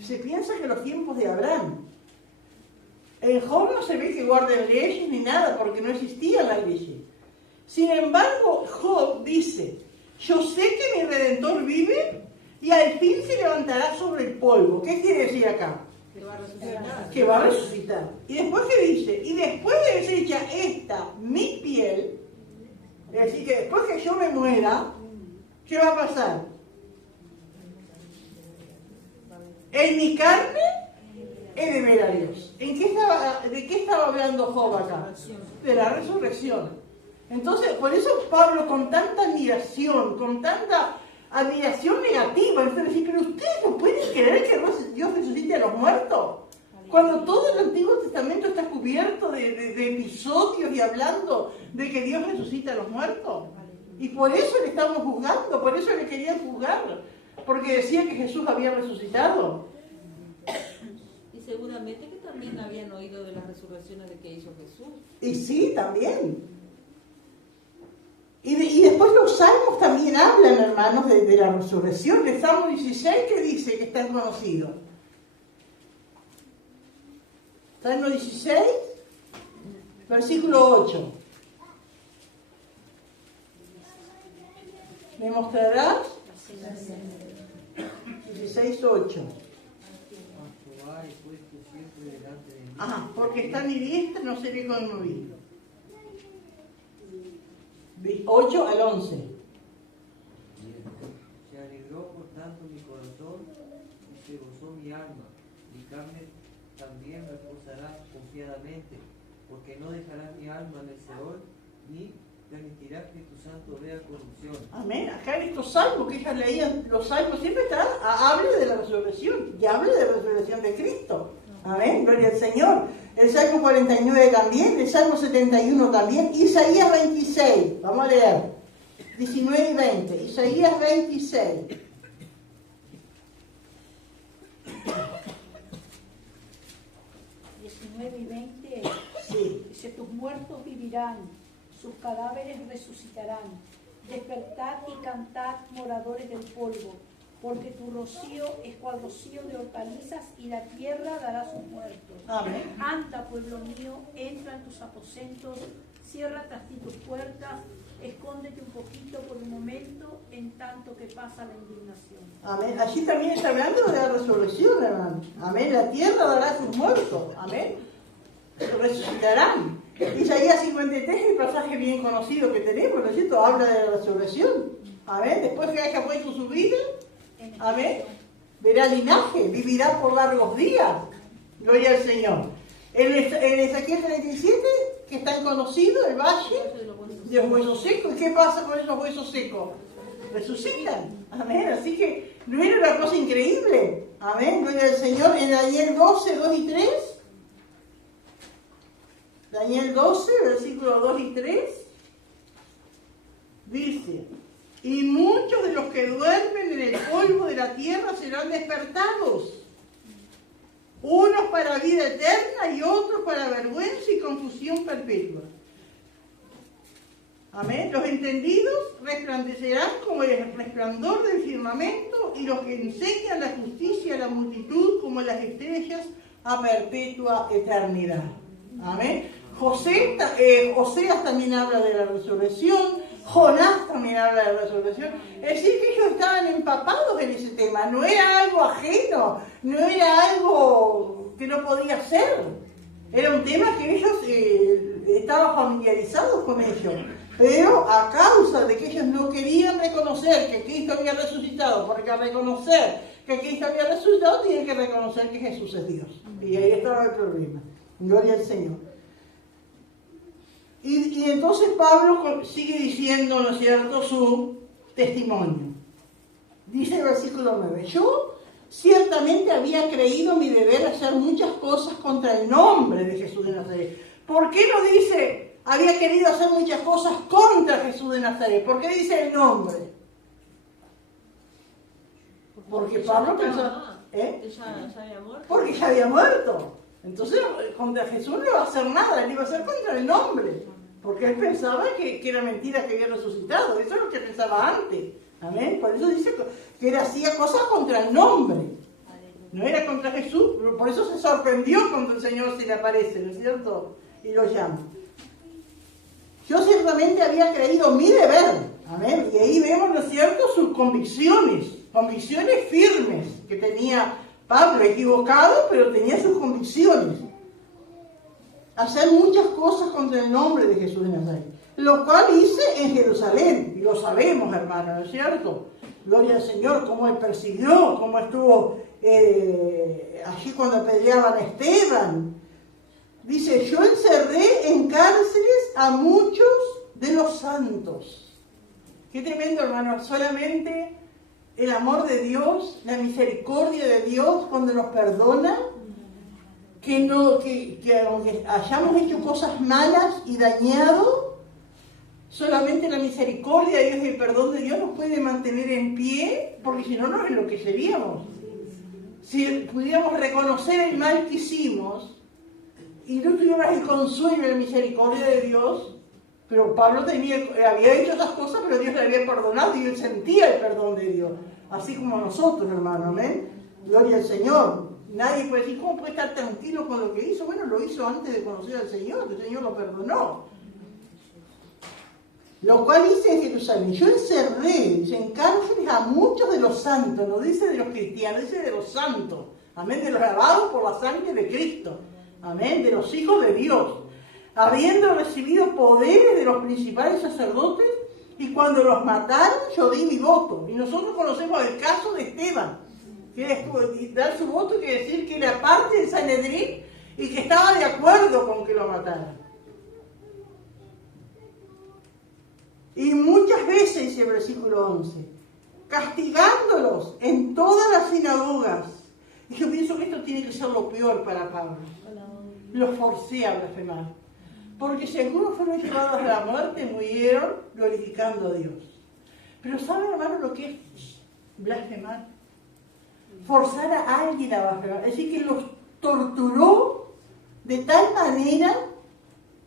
Se piensa que los tiempos de Abraham. En Job no se ve que guarden leyes ni nada, porque no existían las leyes. Sin embargo, Job dice, yo sé que mi Redentor vive y al fin se levantará sobre el polvo. ¿Qué quiere decir acá? Que va a resucitar. Que va a resucitar. Y después, ¿qué dice? Y después de deshecha esta mi piel, es decir, que después que yo me muera, ¿qué va a pasar? En mi carne he de ver a Dios. ¿De qué estaba hablando Job acá? De la resurrección. Entonces, por eso Pablo, con tanta admiración, con tanta admiración negativa, entonces decir, pero ustedes no pueden creer que Dios resucite a los muertos. Cuando todo el Antiguo Testamento está cubierto de episodios y hablando de que Dios resucita a los muertos. Y por eso le estamos juzgando, por eso le querían juzgar, porque decían que Jesús había resucitado. Y seguramente que también habían oído de las resurrecciones de que hizo Jesús. Y sí, también. Y después los salmos también hablan, hermanos, de la resurrección. El Salmo 16, que dice que está conocido. Salmo 16, versículo 8. ¿Me mostrarás? 16, 8. Porque está mi diestra, no seré conmovido. 8 al 11. Se alegró por tanto mi corazón y se gozó mi alma. Mi carne también reposará confiadamente, porque no dejará mi alma en el Seol, ni permitirá que tu santo vea corrupción. Amén. Acá en estos salmos que ellas leían, los salmos siempre habla de la resurrección y habla de la resurrección de Cristo. Amén. Gloria al Señor. El Salmo 49 también, el Salmo 71 también, Isaías 26. Vamos a leer. 19 y 20. Isaías 26. Y 20, Sí. dice, tus muertos vivirán, sus cadáveres resucitarán. Despertad y cantad, moradores del polvo, porque tu rocío es cual rocío de hortalizas y la tierra dará sus muertos. Amén. Anda, pueblo mío, entra en tus aposentos, cierra tras ti tus puertas, escóndete un poquito por un momento, en tanto que pasa la indignación. Amén. Allí también está hablando de la resurrección, hermano. Amén. La tierra dará sus muertos. Amén. Resucitarán. Isaías 53 es el pasaje bien conocido que tenemos, ¿no es cierto? Habla de la resurrección. Amén. Después que haya puesto su vida, amén, verá linaje, vivirá por largos días. Gloria al Señor. En Ezequiel 37, que es tan conocido, el valle de los huesos secos. ¿Y qué pasa con esos huesos secos? Resucitan. Amén. Así que no era una cosa increíble. Amén. Gloria al Señor. En Daniel 12, 2 y 3. Daniel 12, versículos 2 y 3. Dice: y muchos de los que duermen en el polvo de la tierra serán despertados, unos para vida eterna y otros para vergüenza y confusión perpetua. Amén. Los entendidos resplandecerán como el resplandor del firmamento, y los que enseñan la justicia a la multitud como las estrellas a perpetua eternidad. Amén. Oseas también habla de la resurrección. Jonás también habla de la resurrección. Es decir, que ellos estaban empapados en ese tema. No era algo ajeno, no era algo que no podía ser. Era un tema que ellos estaban familiarizados con ello. Pero a causa de que ellos no querían reconocer que Cristo había resucitado, porque al reconocer que Cristo había resucitado, tienen que reconocer que Jesús es Dios. Y ahí estaba el problema. Gloria al Señor. Y entonces Pablo sigue diciendo, ¿no es cierto?, su testimonio. Dice el versículo 9, yo ciertamente había creído mi deber hacer muchas cosas contra el nombre de Jesús de Nazaret. ¿Por qué no dice había querido hacer muchas cosas contra Jesús de Nazaret? ¿Por qué dice el nombre? Porque Pablo pensó, ya había muerto. porque ya había muerto. Entonces contra Jesús no iba a hacer nada, él iba a hacer contra el nombre. Porque él pensaba que era mentira que había resucitado. Eso es lo que pensaba antes. Amén. Por eso dice que él hacía cosas contra el nombre. No era contra Jesús. Por eso se sorprendió cuando el Señor se le aparece, ¿no es cierto? Y lo llama. Yo ciertamente había creído mi deber. Amén. Y ahí vemos, ¿no es cierto?, sus convicciones firmes que tenía Pablo, equivocado, pero tenía sus convicciones. Hacer muchas cosas contra el nombre de Jesús de Nazaret, lo cual hice en Jerusalén, y lo sabemos, hermanos, ¿no es cierto? Gloria al Señor, cómo él persiguió, cómo estuvo allí cuando apedreaban a Esteban. Dice, yo encerré en cárceles a muchos de los santos. Qué tremendo, hermano, solamente el amor de Dios, la misericordia de Dios cuando nos perdona, que aunque hayamos hecho cosas malas y dañado, solamente la misericordia de Dios y el perdón de Dios nos puede mantener en pie, porque si no nos enloqueceríamos. Si pudiéramos reconocer el mal que hicimos y no tuviéramos el consuelo y la misericordia de Dios, pero Pablo había hecho esas cosas, pero Dios le había perdonado y él sentía el perdón de Dios, así como nosotros, hermano, amén. Gloria al Señor. Nadie puede decir, ¿cómo puede estar tranquilo con lo que hizo? Bueno, lo hizo antes de conocer al Señor, el Señor lo perdonó. Lo cual hice en Jerusalén. Yo encerré en cárceles a muchos de los santos, no dice de los cristianos, dice de los santos. Amén, de los lavados por la sangre de Cristo. Amén, de los hijos de Dios. Habiendo recibido poderes de los principales sacerdotes, y cuando los mataron, yo di mi voto. Y nosotros conocemos el caso de Esteban. Que dar su voto quiere decir que era parte del Sanedrín y que estaba de acuerdo con que lo mataran. Y muchas veces, dice el versículo 11, castigándolos en todas las sinagogas. Y yo pienso que esto tiene que ser lo peor para Pablo. Los forcé a blasfemar. Porque si algunos fueron llevados a la muerte, murieron glorificando a Dios. Pero ¿saben, hermano, lo que es blasfemar? Forzar a alguien a blasfemar. Es decir, que los torturó de tal manera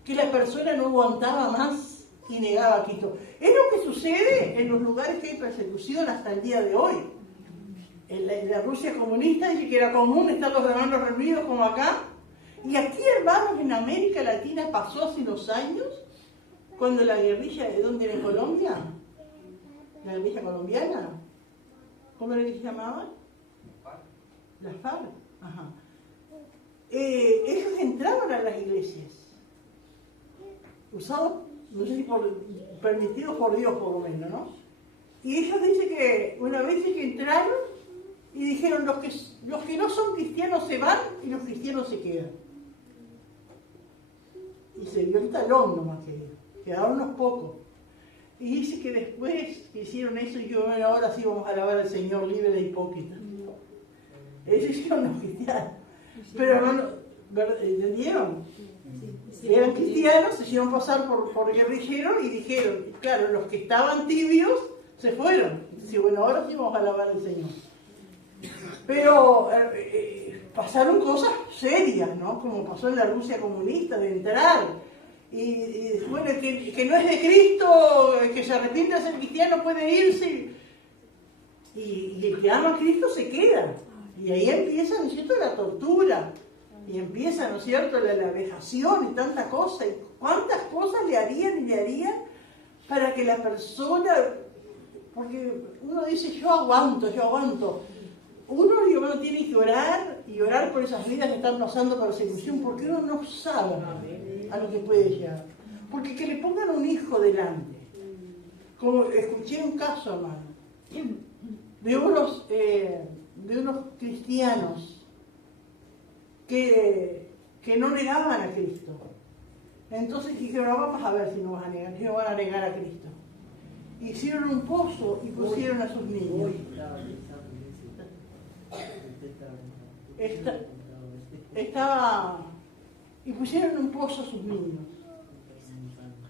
que la persona no aguantaba más y negaba a Cristo. Es lo que sucede en los lugares que hay persecución hasta el día de hoy. En la Rusia comunista dice que era común estar los hermanos reunidos como acá. Y aquí, hermanos, en América Latina pasó hace unos años, cuando la guerrilla, ¿de dónde era? ¿En Colombia? ¿La guerrilla colombiana? ¿Cómo era que se llamaba? Las FARC. Ajá. Ellos entraban a las iglesias, usados, no sé si permitidos por Dios por lo menos, ¿no? Y ellos dicen que una vez que entraron y dijeron, los que no son cristianos se van y los cristianos se quedan. Y se dio el talón nomás quedaron unos pocos. Y dice que después que hicieron eso, y yo, bueno, ahora sí vamos a alabar al Señor libre de hipócritas. Ellos hicieron los cristianos. Pero hermano, ¿entendieron? Eran cristianos, se hicieron pasar por guerrilleros y dijeron, claro, los que estaban tibios se fueron. Dice, bueno, ahora sí vamos a alabar al Señor. Pero pasaron cosas serias, ¿no? Como pasó en la Rusia comunista, de entrar. Y bueno, que no es de Cristo, que se arrepiente de ser cristiano puede irse. Y el que ama a Cristo se queda. Y ahí empieza, ¿no es cierto?, la tortura. Y empieza, ¿no es cierto?, la vejación y tanta cosa. Y cuántas cosas le harían para que la persona... Porque uno dice, yo aguanto. Uno, hermano, tiene que orar y orar por esas vidas que están pasando persecución, porque uno no sabe a lo que puede llegar. Porque que le pongan un hijo delante, como escuché un caso, hermano, de unos cristianos que no negaban a Cristo. Entonces dijeron, no, vamos a ver si no van a negar a Cristo. Hicieron un pozo y pusieron a sus niños. Y pusieron un pozo a sus niños.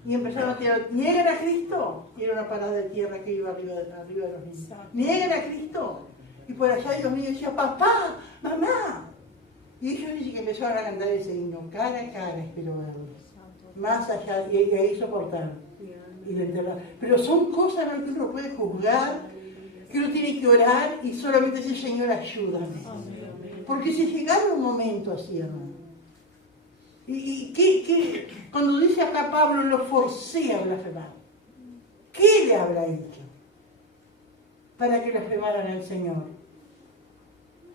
Y empezaron a tirar, ¿niegan a Cristo? Y era una parada de tierra que iba arriba de los niños. ¿Niegan a Cristo? Y por allá los niños decían, papá, mamá. Y ellos dicen que empezaron a cantar ese himno, cara a cara espero verlos. Más allá, y ahí soportaron. Y le enterraron. Pero son cosas que uno puede juzgar, que uno tiene que orar y solamente dice, Señor, ayúdame. Porque si llegara un momento así, hermano. ¿Y cuando dice acá Pablo, lo forcé a blasfemar? ¿Qué le habrá hecho para que blasfemaran al Señor?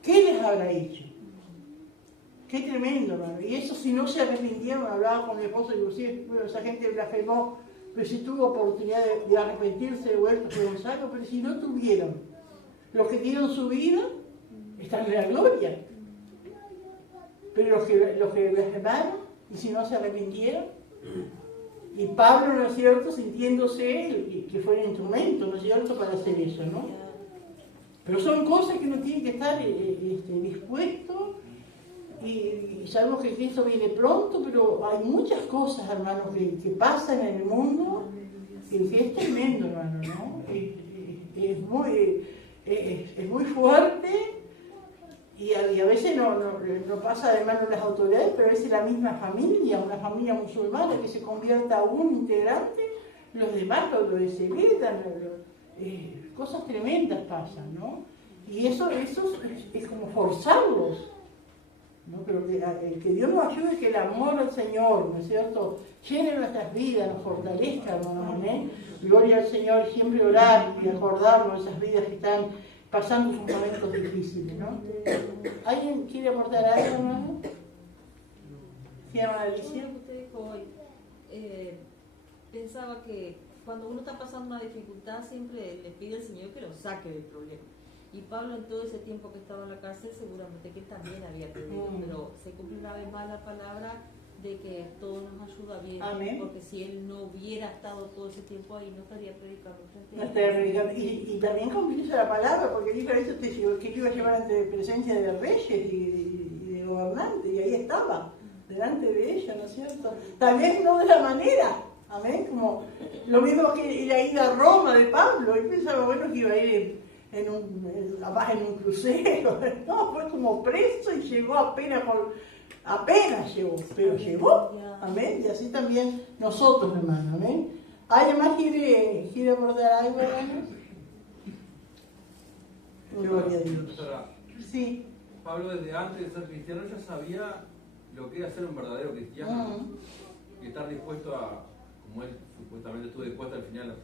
¿Qué les habrá hecho? Qué tremendo, hermano. Y eso si no se arrepintieron, hablaba con mi esposo y decía, bueno, esa gente blasfemó, pero si tuvo oportunidad de arrepentirse, de vuelta a Gonzalo, pero si no tuvieron, los que dieron su vida están en la gloria. Pero los que blasfemaron, y si no se arrepintieron, y Pablo, ¿no es cierto?, sintiéndose él, que fue el instrumento, ¿no es cierto?, para hacer eso, ¿no? Pero son cosas que uno tiene que estar dispuesto, y sabemos que Cristo viene pronto, pero hay muchas cosas, hermanos, que pasan en el mundo, que es tremendo, hermano, ¿no? Es muy fuerte. Y a veces no pasa de manos las autoridades, pero a veces la misma familia, una familia musulmana que se convierta a un integrante, los demás lo desheredan, cosas tremendas pasan, ¿no? Y eso es como forzarlos, ¿no? Pero que Dios nos ayude, que el amor al Señor, ¿no es cierto?, llene nuestras vidas, nos fortalezca, hermanos, amén. Gloria al Señor, siempre orar y acordarnos de esas vidas que están pasando sus momentos difíciles, ¿no? ¿Alguien quiere aportar algo, hermano? ¿Sí, hermana Alicia? Lo que usted dijo hoy, pensaba que cuando uno está pasando una dificultad siempre le pide al Señor que lo saque del problema. Y Pablo en todo ese tiempo que estaba en la cárcel seguramente que también había pedido, pero se cumple una vez más la palabra de que todo nos ayuda bien. Amén. Porque si él no hubiera estado todo ese tiempo ahí, no estaría predicando frente No a estaría predicando. Y también cumplirse la palabra, porque dijo eso que iba a llevar ante presencia de reyes y de gobernantes, y ahí estaba, delante de ella, ¿no es cierto? Tal vez no de la manera, amén, como lo mismo que la ida a Roma de Pablo. Él pensaba, bueno, que iba a ir en un crucero, no, fue como preso y llegó apenas llegó, pero llegó, amén, y así también nosotros, hermano, amén. ¿Alguien más quiere abordar algo, hermano? Gloria a Dios. Sí. Pablo desde antes de ser cristiano ya sabía lo que era ser un verdadero cristiano y estar dispuesto a, como él supuestamente estuvo dispuesto al final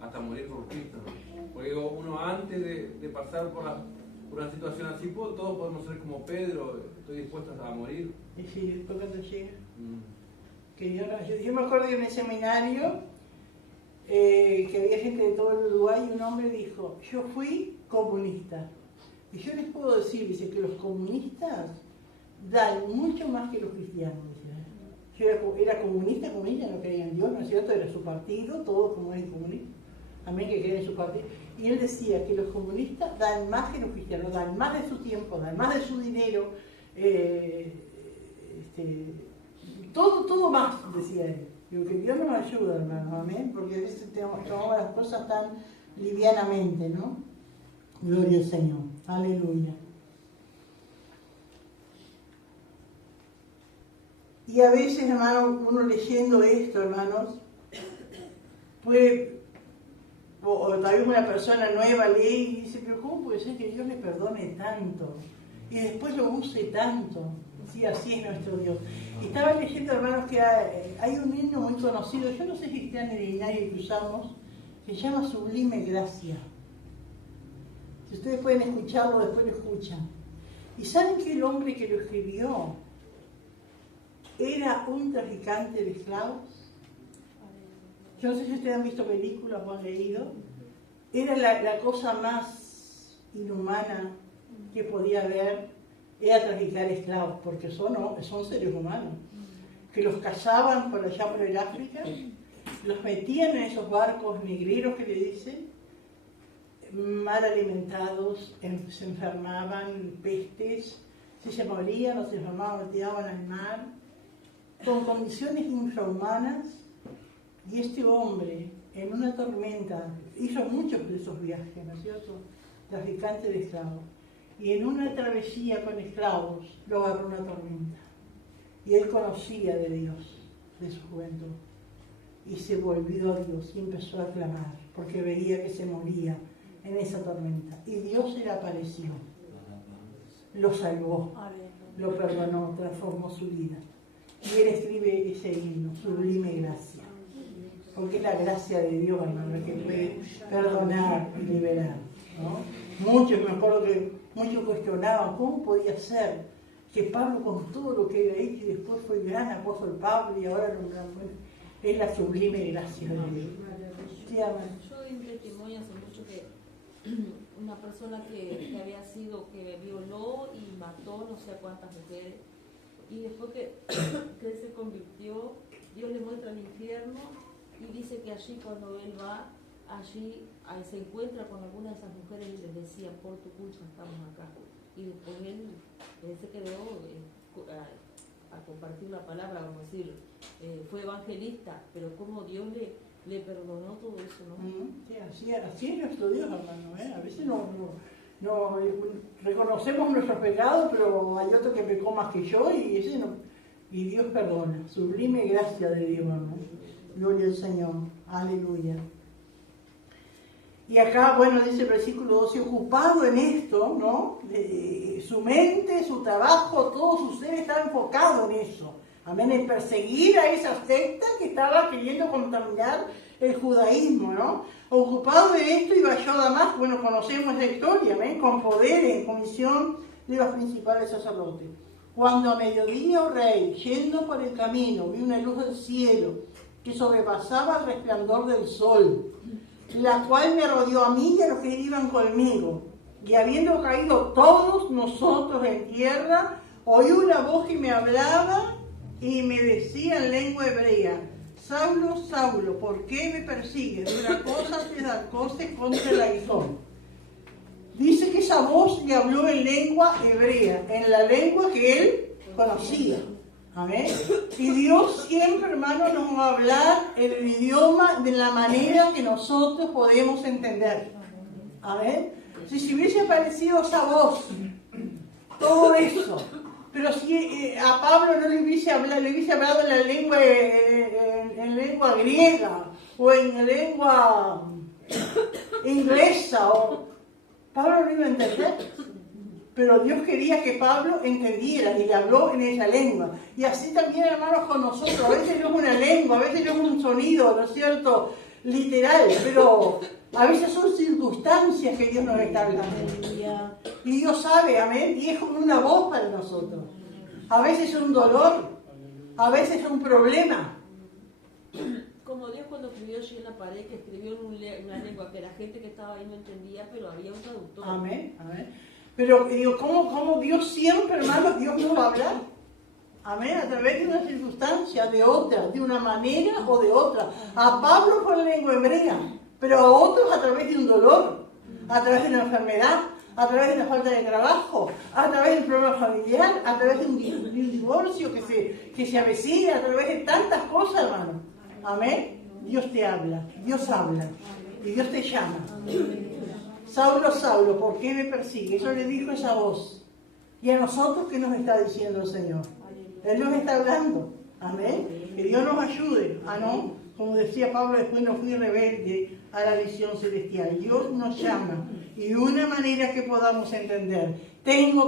hasta morir por Cristo, ¿no? Porque digo, uno antes de pasar por una situación así, todos podemos ser como Pedro, estoy dispuesto a morir. Y sí, después cuando llega. Que yo me acuerdo de un seminario que había gente de todo el Uruguay y un hombre dijo, yo fui comunista. Y yo les puedo decir, dice, que los comunistas dan mucho más que los cristianos. Yo era comunista, no creía en Dios, ¿no es cierto? Era su partido, todos como eran comunistas. Amén, que creen en su partido. Y él decía que los comunistas dan más que los cristianos, dan más de su tiempo, dan más de su dinero, todo más, decía él. Digo, que Dios nos ayuda, hermano, amén, porque a veces tomamos las cosas tan livianamente, ¿no? Gloria al Señor, aleluya. Y a veces, hermano, uno leyendo esto, hermanos, puede, o tal vez una persona nueva lee y dice, pero ¿cómo puede ser que Dios le perdone tanto? Y después lo use tanto. Sí, así es nuestro Dios. Y estaba leyendo, hermanos, que hay un himno muy conocido, yo no sé si está en el himnario que usamos, se llama Sublime Gracia. Si ustedes pueden escucharlo, después lo escuchan. ¿Y saben que el hombre que lo escribió era un traficante de esclavos? Yo no sé si ustedes han visto películas o han leído. Era la cosa más inhumana que podía haber, era traficar esclavos, porque son seres humanos, que los cazaban por allá por el África, los metían en esos barcos negreros que le dicen, mal alimentados, se enfermaban, pestes, si se morían o se enfermaban, lo tiraban al mar, con condiciones infrahumanas. Y este hombre, en una tormenta, hizo muchos de esos viajes, ¿no es cierto?, traficante de esclavos, y en una travesía con esclavos lo agarró una tormenta. Y él conocía de Dios, de su juventud, y se volvió a Dios y empezó a clamar, porque veía que se moría en esa tormenta. Y Dios se le apareció, lo salvó, lo perdonó, transformó su vida. Y él escribe ese himno, Sublime Gracia, porque es la gracia de Dios, hermano, la que puede perdonar y liberar, ¿no? Muchos, me acuerdo que muchos cuestionaban cómo podía ser que Pablo, con todo lo que había hecho y después fue el gran apóstol Pablo y ahora es la sublime gracia de Dios. Sí, yo doy un testimonio hace mucho que una persona que había sido, que violó y mató no sé cuántas mujeres, y después que él se convirtió, Dios le muestra el infierno y dice que allí cuando él va, allí se encuentra con alguna de esas mujeres y les decía, por tu culpa estamos acá. Y después él se quedó a compartir la palabra, vamos a decir, fue evangelista, pero como Dios le perdonó todo eso, ¿no? Sí, así es nuestro Dios, hermano, ¿eh? A veces no reconocemos nuestros pecados, pero hay otro que pecó más que yo y Dios perdona. Sublime gracia de Dios, hermano. Gloria al Señor. Aleluya. Y acá, bueno, dice el versículo 12, ocupado en esto, ¿no? Su mente, su trabajo, todo su ser estaba enfocado en eso. Amén, en perseguir a esa secta que estaba queriendo contaminar el judaísmo, ¿no? Ocupado de esto, iba yo a Damasco, bueno, conocemos la historia, ¿ven? Con poder en comisión de los principales sacerdotes. Cuando a mediodía, oh rey, yendo por el camino, vi una luz del cielo que sobrepasaba el resplandor del sol, la cual me rodeó a mí y a los que iban conmigo. Y habiendo caído todos nosotros en tierra, oí una voz que me hablaba y me decía en lengua hebrea, Saulo, Saulo, ¿por qué me persigues? Dura cosa te da cosas contra el aguijón. Dice que esa voz le habló en lengua hebrea, en la lengua que él conocía. Amén. Y Dios siempre, hermano, nos va a hablar en el idioma de la manera que nosotros podemos entender. Amén. Si hubiese aparecido esa voz, todo eso, pero si a Pablo no le hubiese hablado en la lengua, en lengua griega o en lengua inglesa, Pablo no iba a entender. Pero Dios quería que Pablo entendiera y le habló en esa lengua. Y así también, hermanos, con nosotros. A veces no es una lengua, a veces no es un sonido, ¿no es cierto?, literal, pero a veces son circunstancias que Dios nos está hablando. Y Dios sabe, amén, y es como una voz para nosotros. A veces es un dolor, a veces es un problema. Como Dios cuando escribió allí en la pared, que escribió en una lengua que la gente que estaba ahí no entendía, pero había un traductor. Amén, amén. Pero digo, ¿cómo Dios siempre, hermanos, Dios nos va a hablar? Amén, a través de una circunstancia, de otra, de una manera o de otra. A Pablo fue en lengua hebrea, pero a otros a través de un dolor, a través de una enfermedad, a través de la falta de trabajo, a través del problema familiar, a través de un divorcio que se avecina, a través de tantas cosas, hermano. Amén. Dios te habla, Dios habla y Dios te llama. Saulo, Saulo, ¿por qué me persigue? Eso le dijo esa voz. ¿Y a nosotros qué nos está diciendo el Señor? Él nos está hablando. Amén. Que Dios nos ayude a no, como decía Pablo, después no fui rebelde a la visión celestial. Dios nos llama. Y una manera que podamos entender.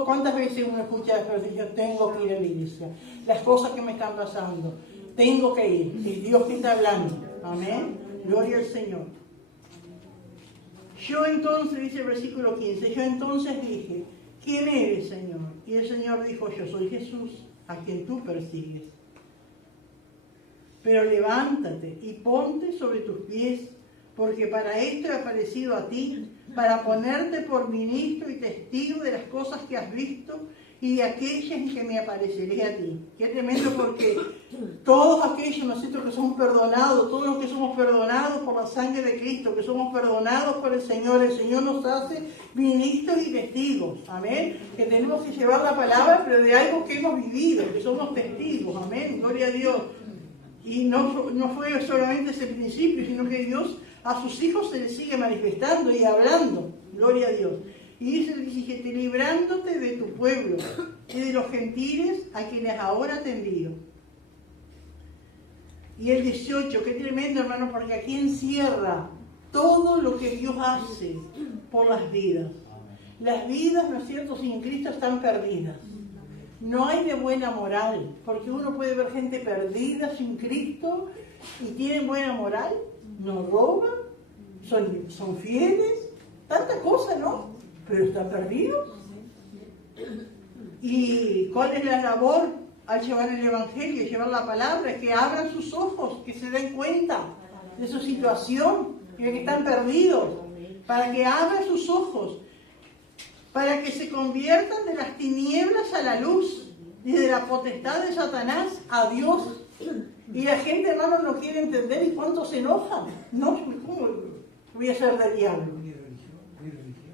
¿Cuántas veces uno escucha las cosas? Yo tengo que ir a la iglesia. Las cosas que me están pasando. Tengo que ir. Es Dios que está hablando. Amén. Gloria al Señor. Yo entonces, dice el versículo 15, yo entonces dije, ¿quién eres, Señor? Y el Señor dijo, yo soy Jesús, a quien tú persigues. Pero levántate y ponte sobre tus pies, porque para esto he aparecido a ti, para ponerte por ministro y testigo de las cosas que has visto y de aquellas en que me apareceré a ti. Qué tremendo, porque todos aquellos, ¿no es cierto?, que somos perdonados, todos los que somos perdonados por la sangre de Cristo, que somos perdonados por el Señor nos hace ministros y testigos, amén, que tenemos que llevar la palabra, pero de algo que hemos vivido, que somos testigos, amén, gloria a Dios. Y no fue solamente ese principio, sino que Dios a sus hijos se les sigue manifestando y hablando, gloria a Dios. Y dice, librándote de tu pueblo y de los gentiles a quienes ahora te envío. Y el 18, qué tremendo, hermano, porque aquí encierra todo lo que Dios hace por las vidas. Las vidas, ¿no es cierto?, sin Cristo están perdidas. No hay de buena moral, porque uno puede ver gente perdida sin Cristo y tienen buena moral, no roban, son fieles, tanta cosa, ¿no? Pero están perdidos. ¿Y cuál es la labor al llevar el Evangelio, llevar la palabra? Que abran sus ojos, que se den cuenta de su situación, de que están perdidos, para que abran sus ojos, para que se conviertan de las tinieblas a la luz y de la potestad de Satanás a Dios. Y la gente, hermano, no quiere entender, y cuánto se enojan. No, ¿cómo voy a ser del diablo?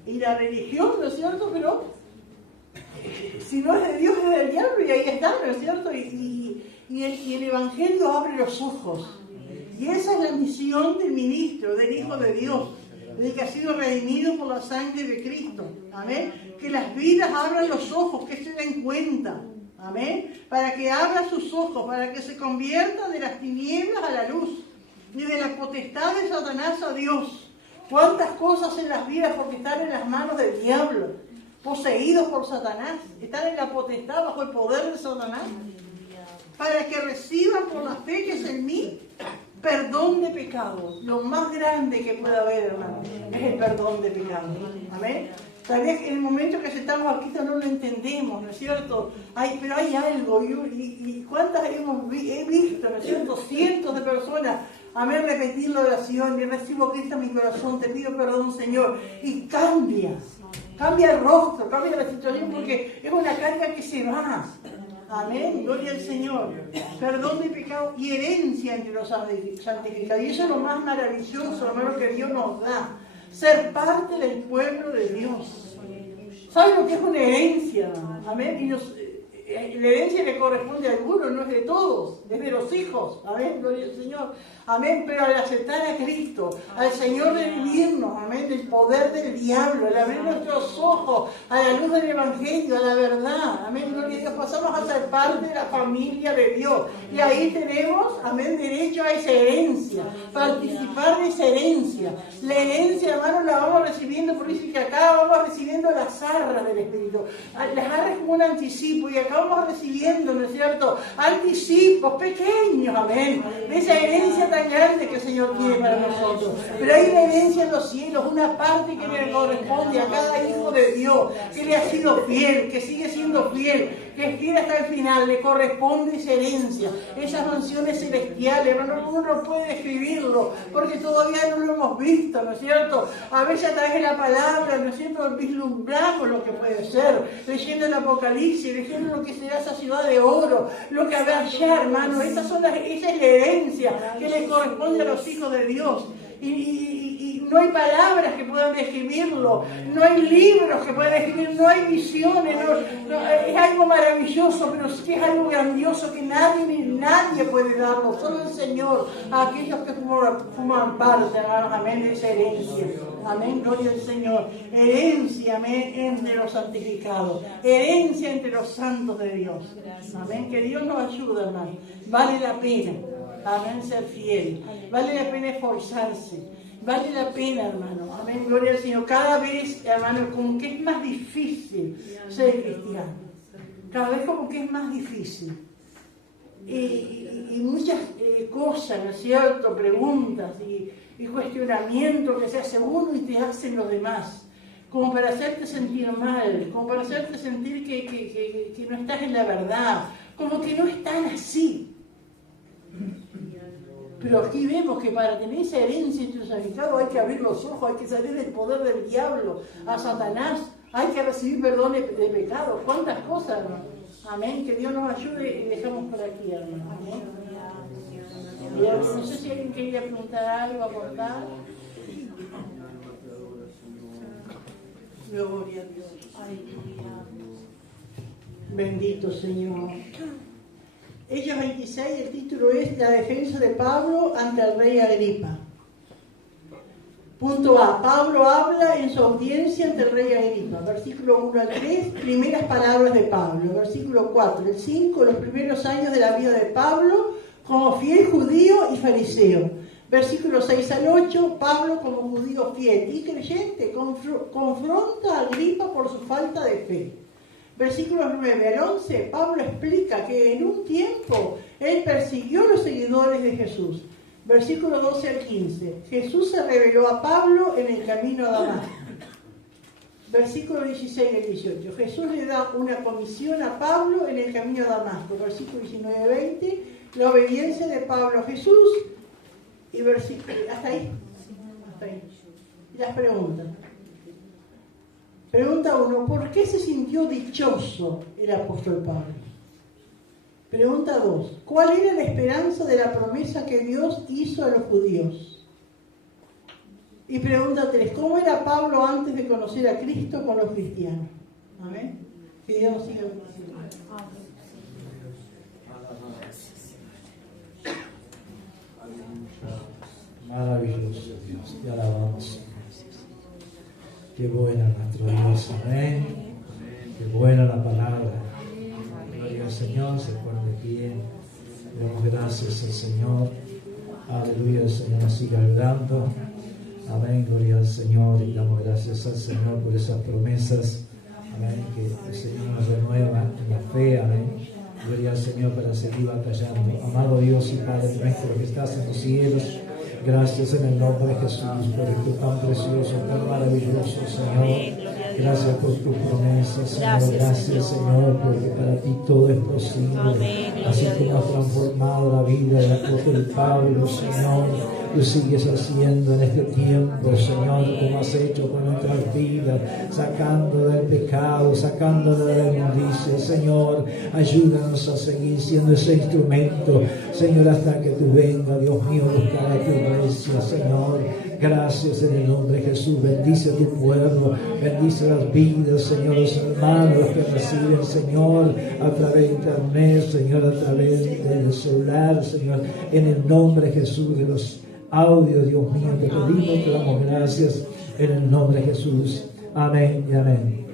Y la religión, ¿no es cierto? Pero si no es de Dios, es del diablo, y ahí está, ¿no es cierto? Y el Evangelio abre los ojos. Y esa es la misión del ministro, del Hijo de Dios, del que ha sido redimido por la sangre de Cristo. Amén. Que las vidas abran los ojos, que se den cuenta. Amén. Para que abra sus ojos, para que se convierta de las tinieblas a la luz y de la potestad de Satanás a Dios. Cuántas cosas en las vidas porque están en las manos del diablo, poseídos por Satanás, están en la potestad bajo el poder de Satanás, para que reciban por la fe que es en mí perdón de pecados. Lo más grande que puede haber, hermano, es el perdón de pecados. Amén. Tal vez en el momento que estamos aquí no lo entendemos, ¿no es cierto? Pero hay algo, y cuántas he visto, ¿no es cierto? Cientos de personas, amén, repetir la oración, y recibo Cristo en mi corazón, te pido perdón, Señor, y cambia el rostro, cambia la situación, porque es una carga que se va. Amén, gloria al Señor. Perdón de pecado y herencia entre los santificados. Y eso es lo más maravilloso, hermano, que Dios nos da. Ser parte del pueblo de Dios. ¿Saben lo que es una herencia? Amén. Y la herencia le corresponde a algunos, no es de todos, es de los hijos. Amén, gloria al Señor. Amén, pero al aceptar a Cristo, al Señor redimirnos, amén, del poder del diablo, al abrir nuestros ojos a la luz del Evangelio, a la verdad, amén, gloria a Dios, pasamos a ser parte de la familia de Dios. Y ahí tenemos, amén, derecho a esa herencia, participar de esa herencia. La herencia, hermano, la vamos recibiendo, por eso que acá vamos recibiendo las arras del Espíritu. Las arras como un anticipo, y acá vamos recibiendo, ¿no es cierto?, anticipos pequeños, amén, de esa herencia tan grande que el Señor tiene para nosotros. Pero hay una herencia en los cielos, una parte que le corresponde a cada hijo de Dios, que le ha sido fiel, que sigue siendo fiel, que es fiel hasta el final. Le corresponde esa herencia, esas mansiones celestiales. Uno no puede describirlo porque todavía no lo hemos visto, ¿no es cierto? A veces a través de la palabra, ¿no es cierto?, vislumbramos lo que puede ser, leyendo el Apocalipsis, leyendo lo que será esa ciudad de oro, lo que habrá allá, hermano. Esa es la herencia que le corresponde a los hijos de Dios. Y no hay palabras que puedan describirlo, no hay libros que puedan describir, no hay visiones, es algo maravilloso, pero sí es algo grandioso que nadie puede darlo, solo el Señor, a aquellos que forman parte, hermanos, amén, de esa herencia. Amén, gloria al Señor. Herencia, amén, entre los santificados, herencia entre los santos de Dios. Amén, que Dios nos ayude, hermano. Vale la pena, amén, ser fiel, vale la pena esforzarse, vale la pena, hermano, amén, gloria al Señor. Cada vez, hermano, como que es más difícil ser cristiano, cada vez como que es más difícil, y muchas cosas, ¿no es cierto?, preguntas y cuestionamientos que se hace uno y te hacen los demás. como para hacerte sentir mal, como para hacerte sentir que no estás en la verdad, como que no están así. Pero aquí vemos que para tener esa herencia institucionalizada hay que abrir los ojos, hay que salir del poder del diablo, a Satanás, hay que recibir perdón de pecados, cuántas cosas, hermano. Amén, que Dios nos ayude y dejamos por aquí, hermano. Amén. No sé si alguien quería preguntar algo, aportar. Gloria a Dios. Bendito Señor. Hechos 26, el título es La defensa de Pablo ante el rey Agripa. Punto A. Pablo habla en su audiencia ante el rey Agripa. Versículo 1 al 3, primeras palabras de Pablo. Versículo 4 al 5, los primeros años de la vida de Pablo como fiel judío y fariseo. Versículo 6 al 8, Pablo como judío fiel y creyente confronta a Agripa por su falta de fe. Versículos 9 al 11, Pablo explica que en un tiempo él persiguió a los seguidores de Jesús. Versículos 12 al 15, Jesús se reveló a Pablo en el camino a Damasco. Versículos 16 al 18, Jesús le da una comisión a Pablo en el camino a Damasco. Versículos 19 al 20, la obediencia de Pablo a Jesús. Y versículo, hasta ahí. Y las preguntas. Pregunta 1, ¿por qué se sintió dichoso el apóstol Pablo? Pregunta 2, ¿cuál era la esperanza de la promesa que Dios hizo a los judíos? Y pregunta 3, ¿cómo era Pablo antes de conocer a Cristo con los cristianos? Amén. Que Dios nos siga bendiciendo. Maravilloso Dios, te alabamos. Qué buena nuestro Dios, amén. Qué buena la palabra. Gloria al Señor, se pone de pie. Damos gracias al Señor. Aleluya, el Señor nos siga ayudando. Amén, gloria al Señor. Y damos gracias al Señor por esas promesas. Amén, que el Señor nos renueva en la fe. Amén. Gloria al Señor para seguir batallando. Amado Dios y Padre nuestro que estás en los cielos. Gracias en el nombre de Jesús por esto tan precioso, tan maravilloso, Señor. Gracias por tu promesa, Señor. Gracias, Señor, porque para ti todo es posible. Así como has transformado la vida del apóstol Pablo, Señor, tú sigues haciendo en este tiempo, Señor, como has hecho con nuestras vidas, sacando del pecado, sacándonos de la inmundicia. Señor, ayúdanos a seguir siendo ese instrumento, Señor, hasta que tú vengas, Dios mío, buscar a tu iglesia, Señor. Gracias en el nombre de Jesús. Bendice a tu pueblo, bendice las vidas, Señor, los hermanos que reciben, Señor, a través de internet, Señor, a través del celular, Señor, en el nombre de Jesús, de los audios, Dios mío, te pedimos, te damos gracias en el nombre de Jesús. Amén y amén.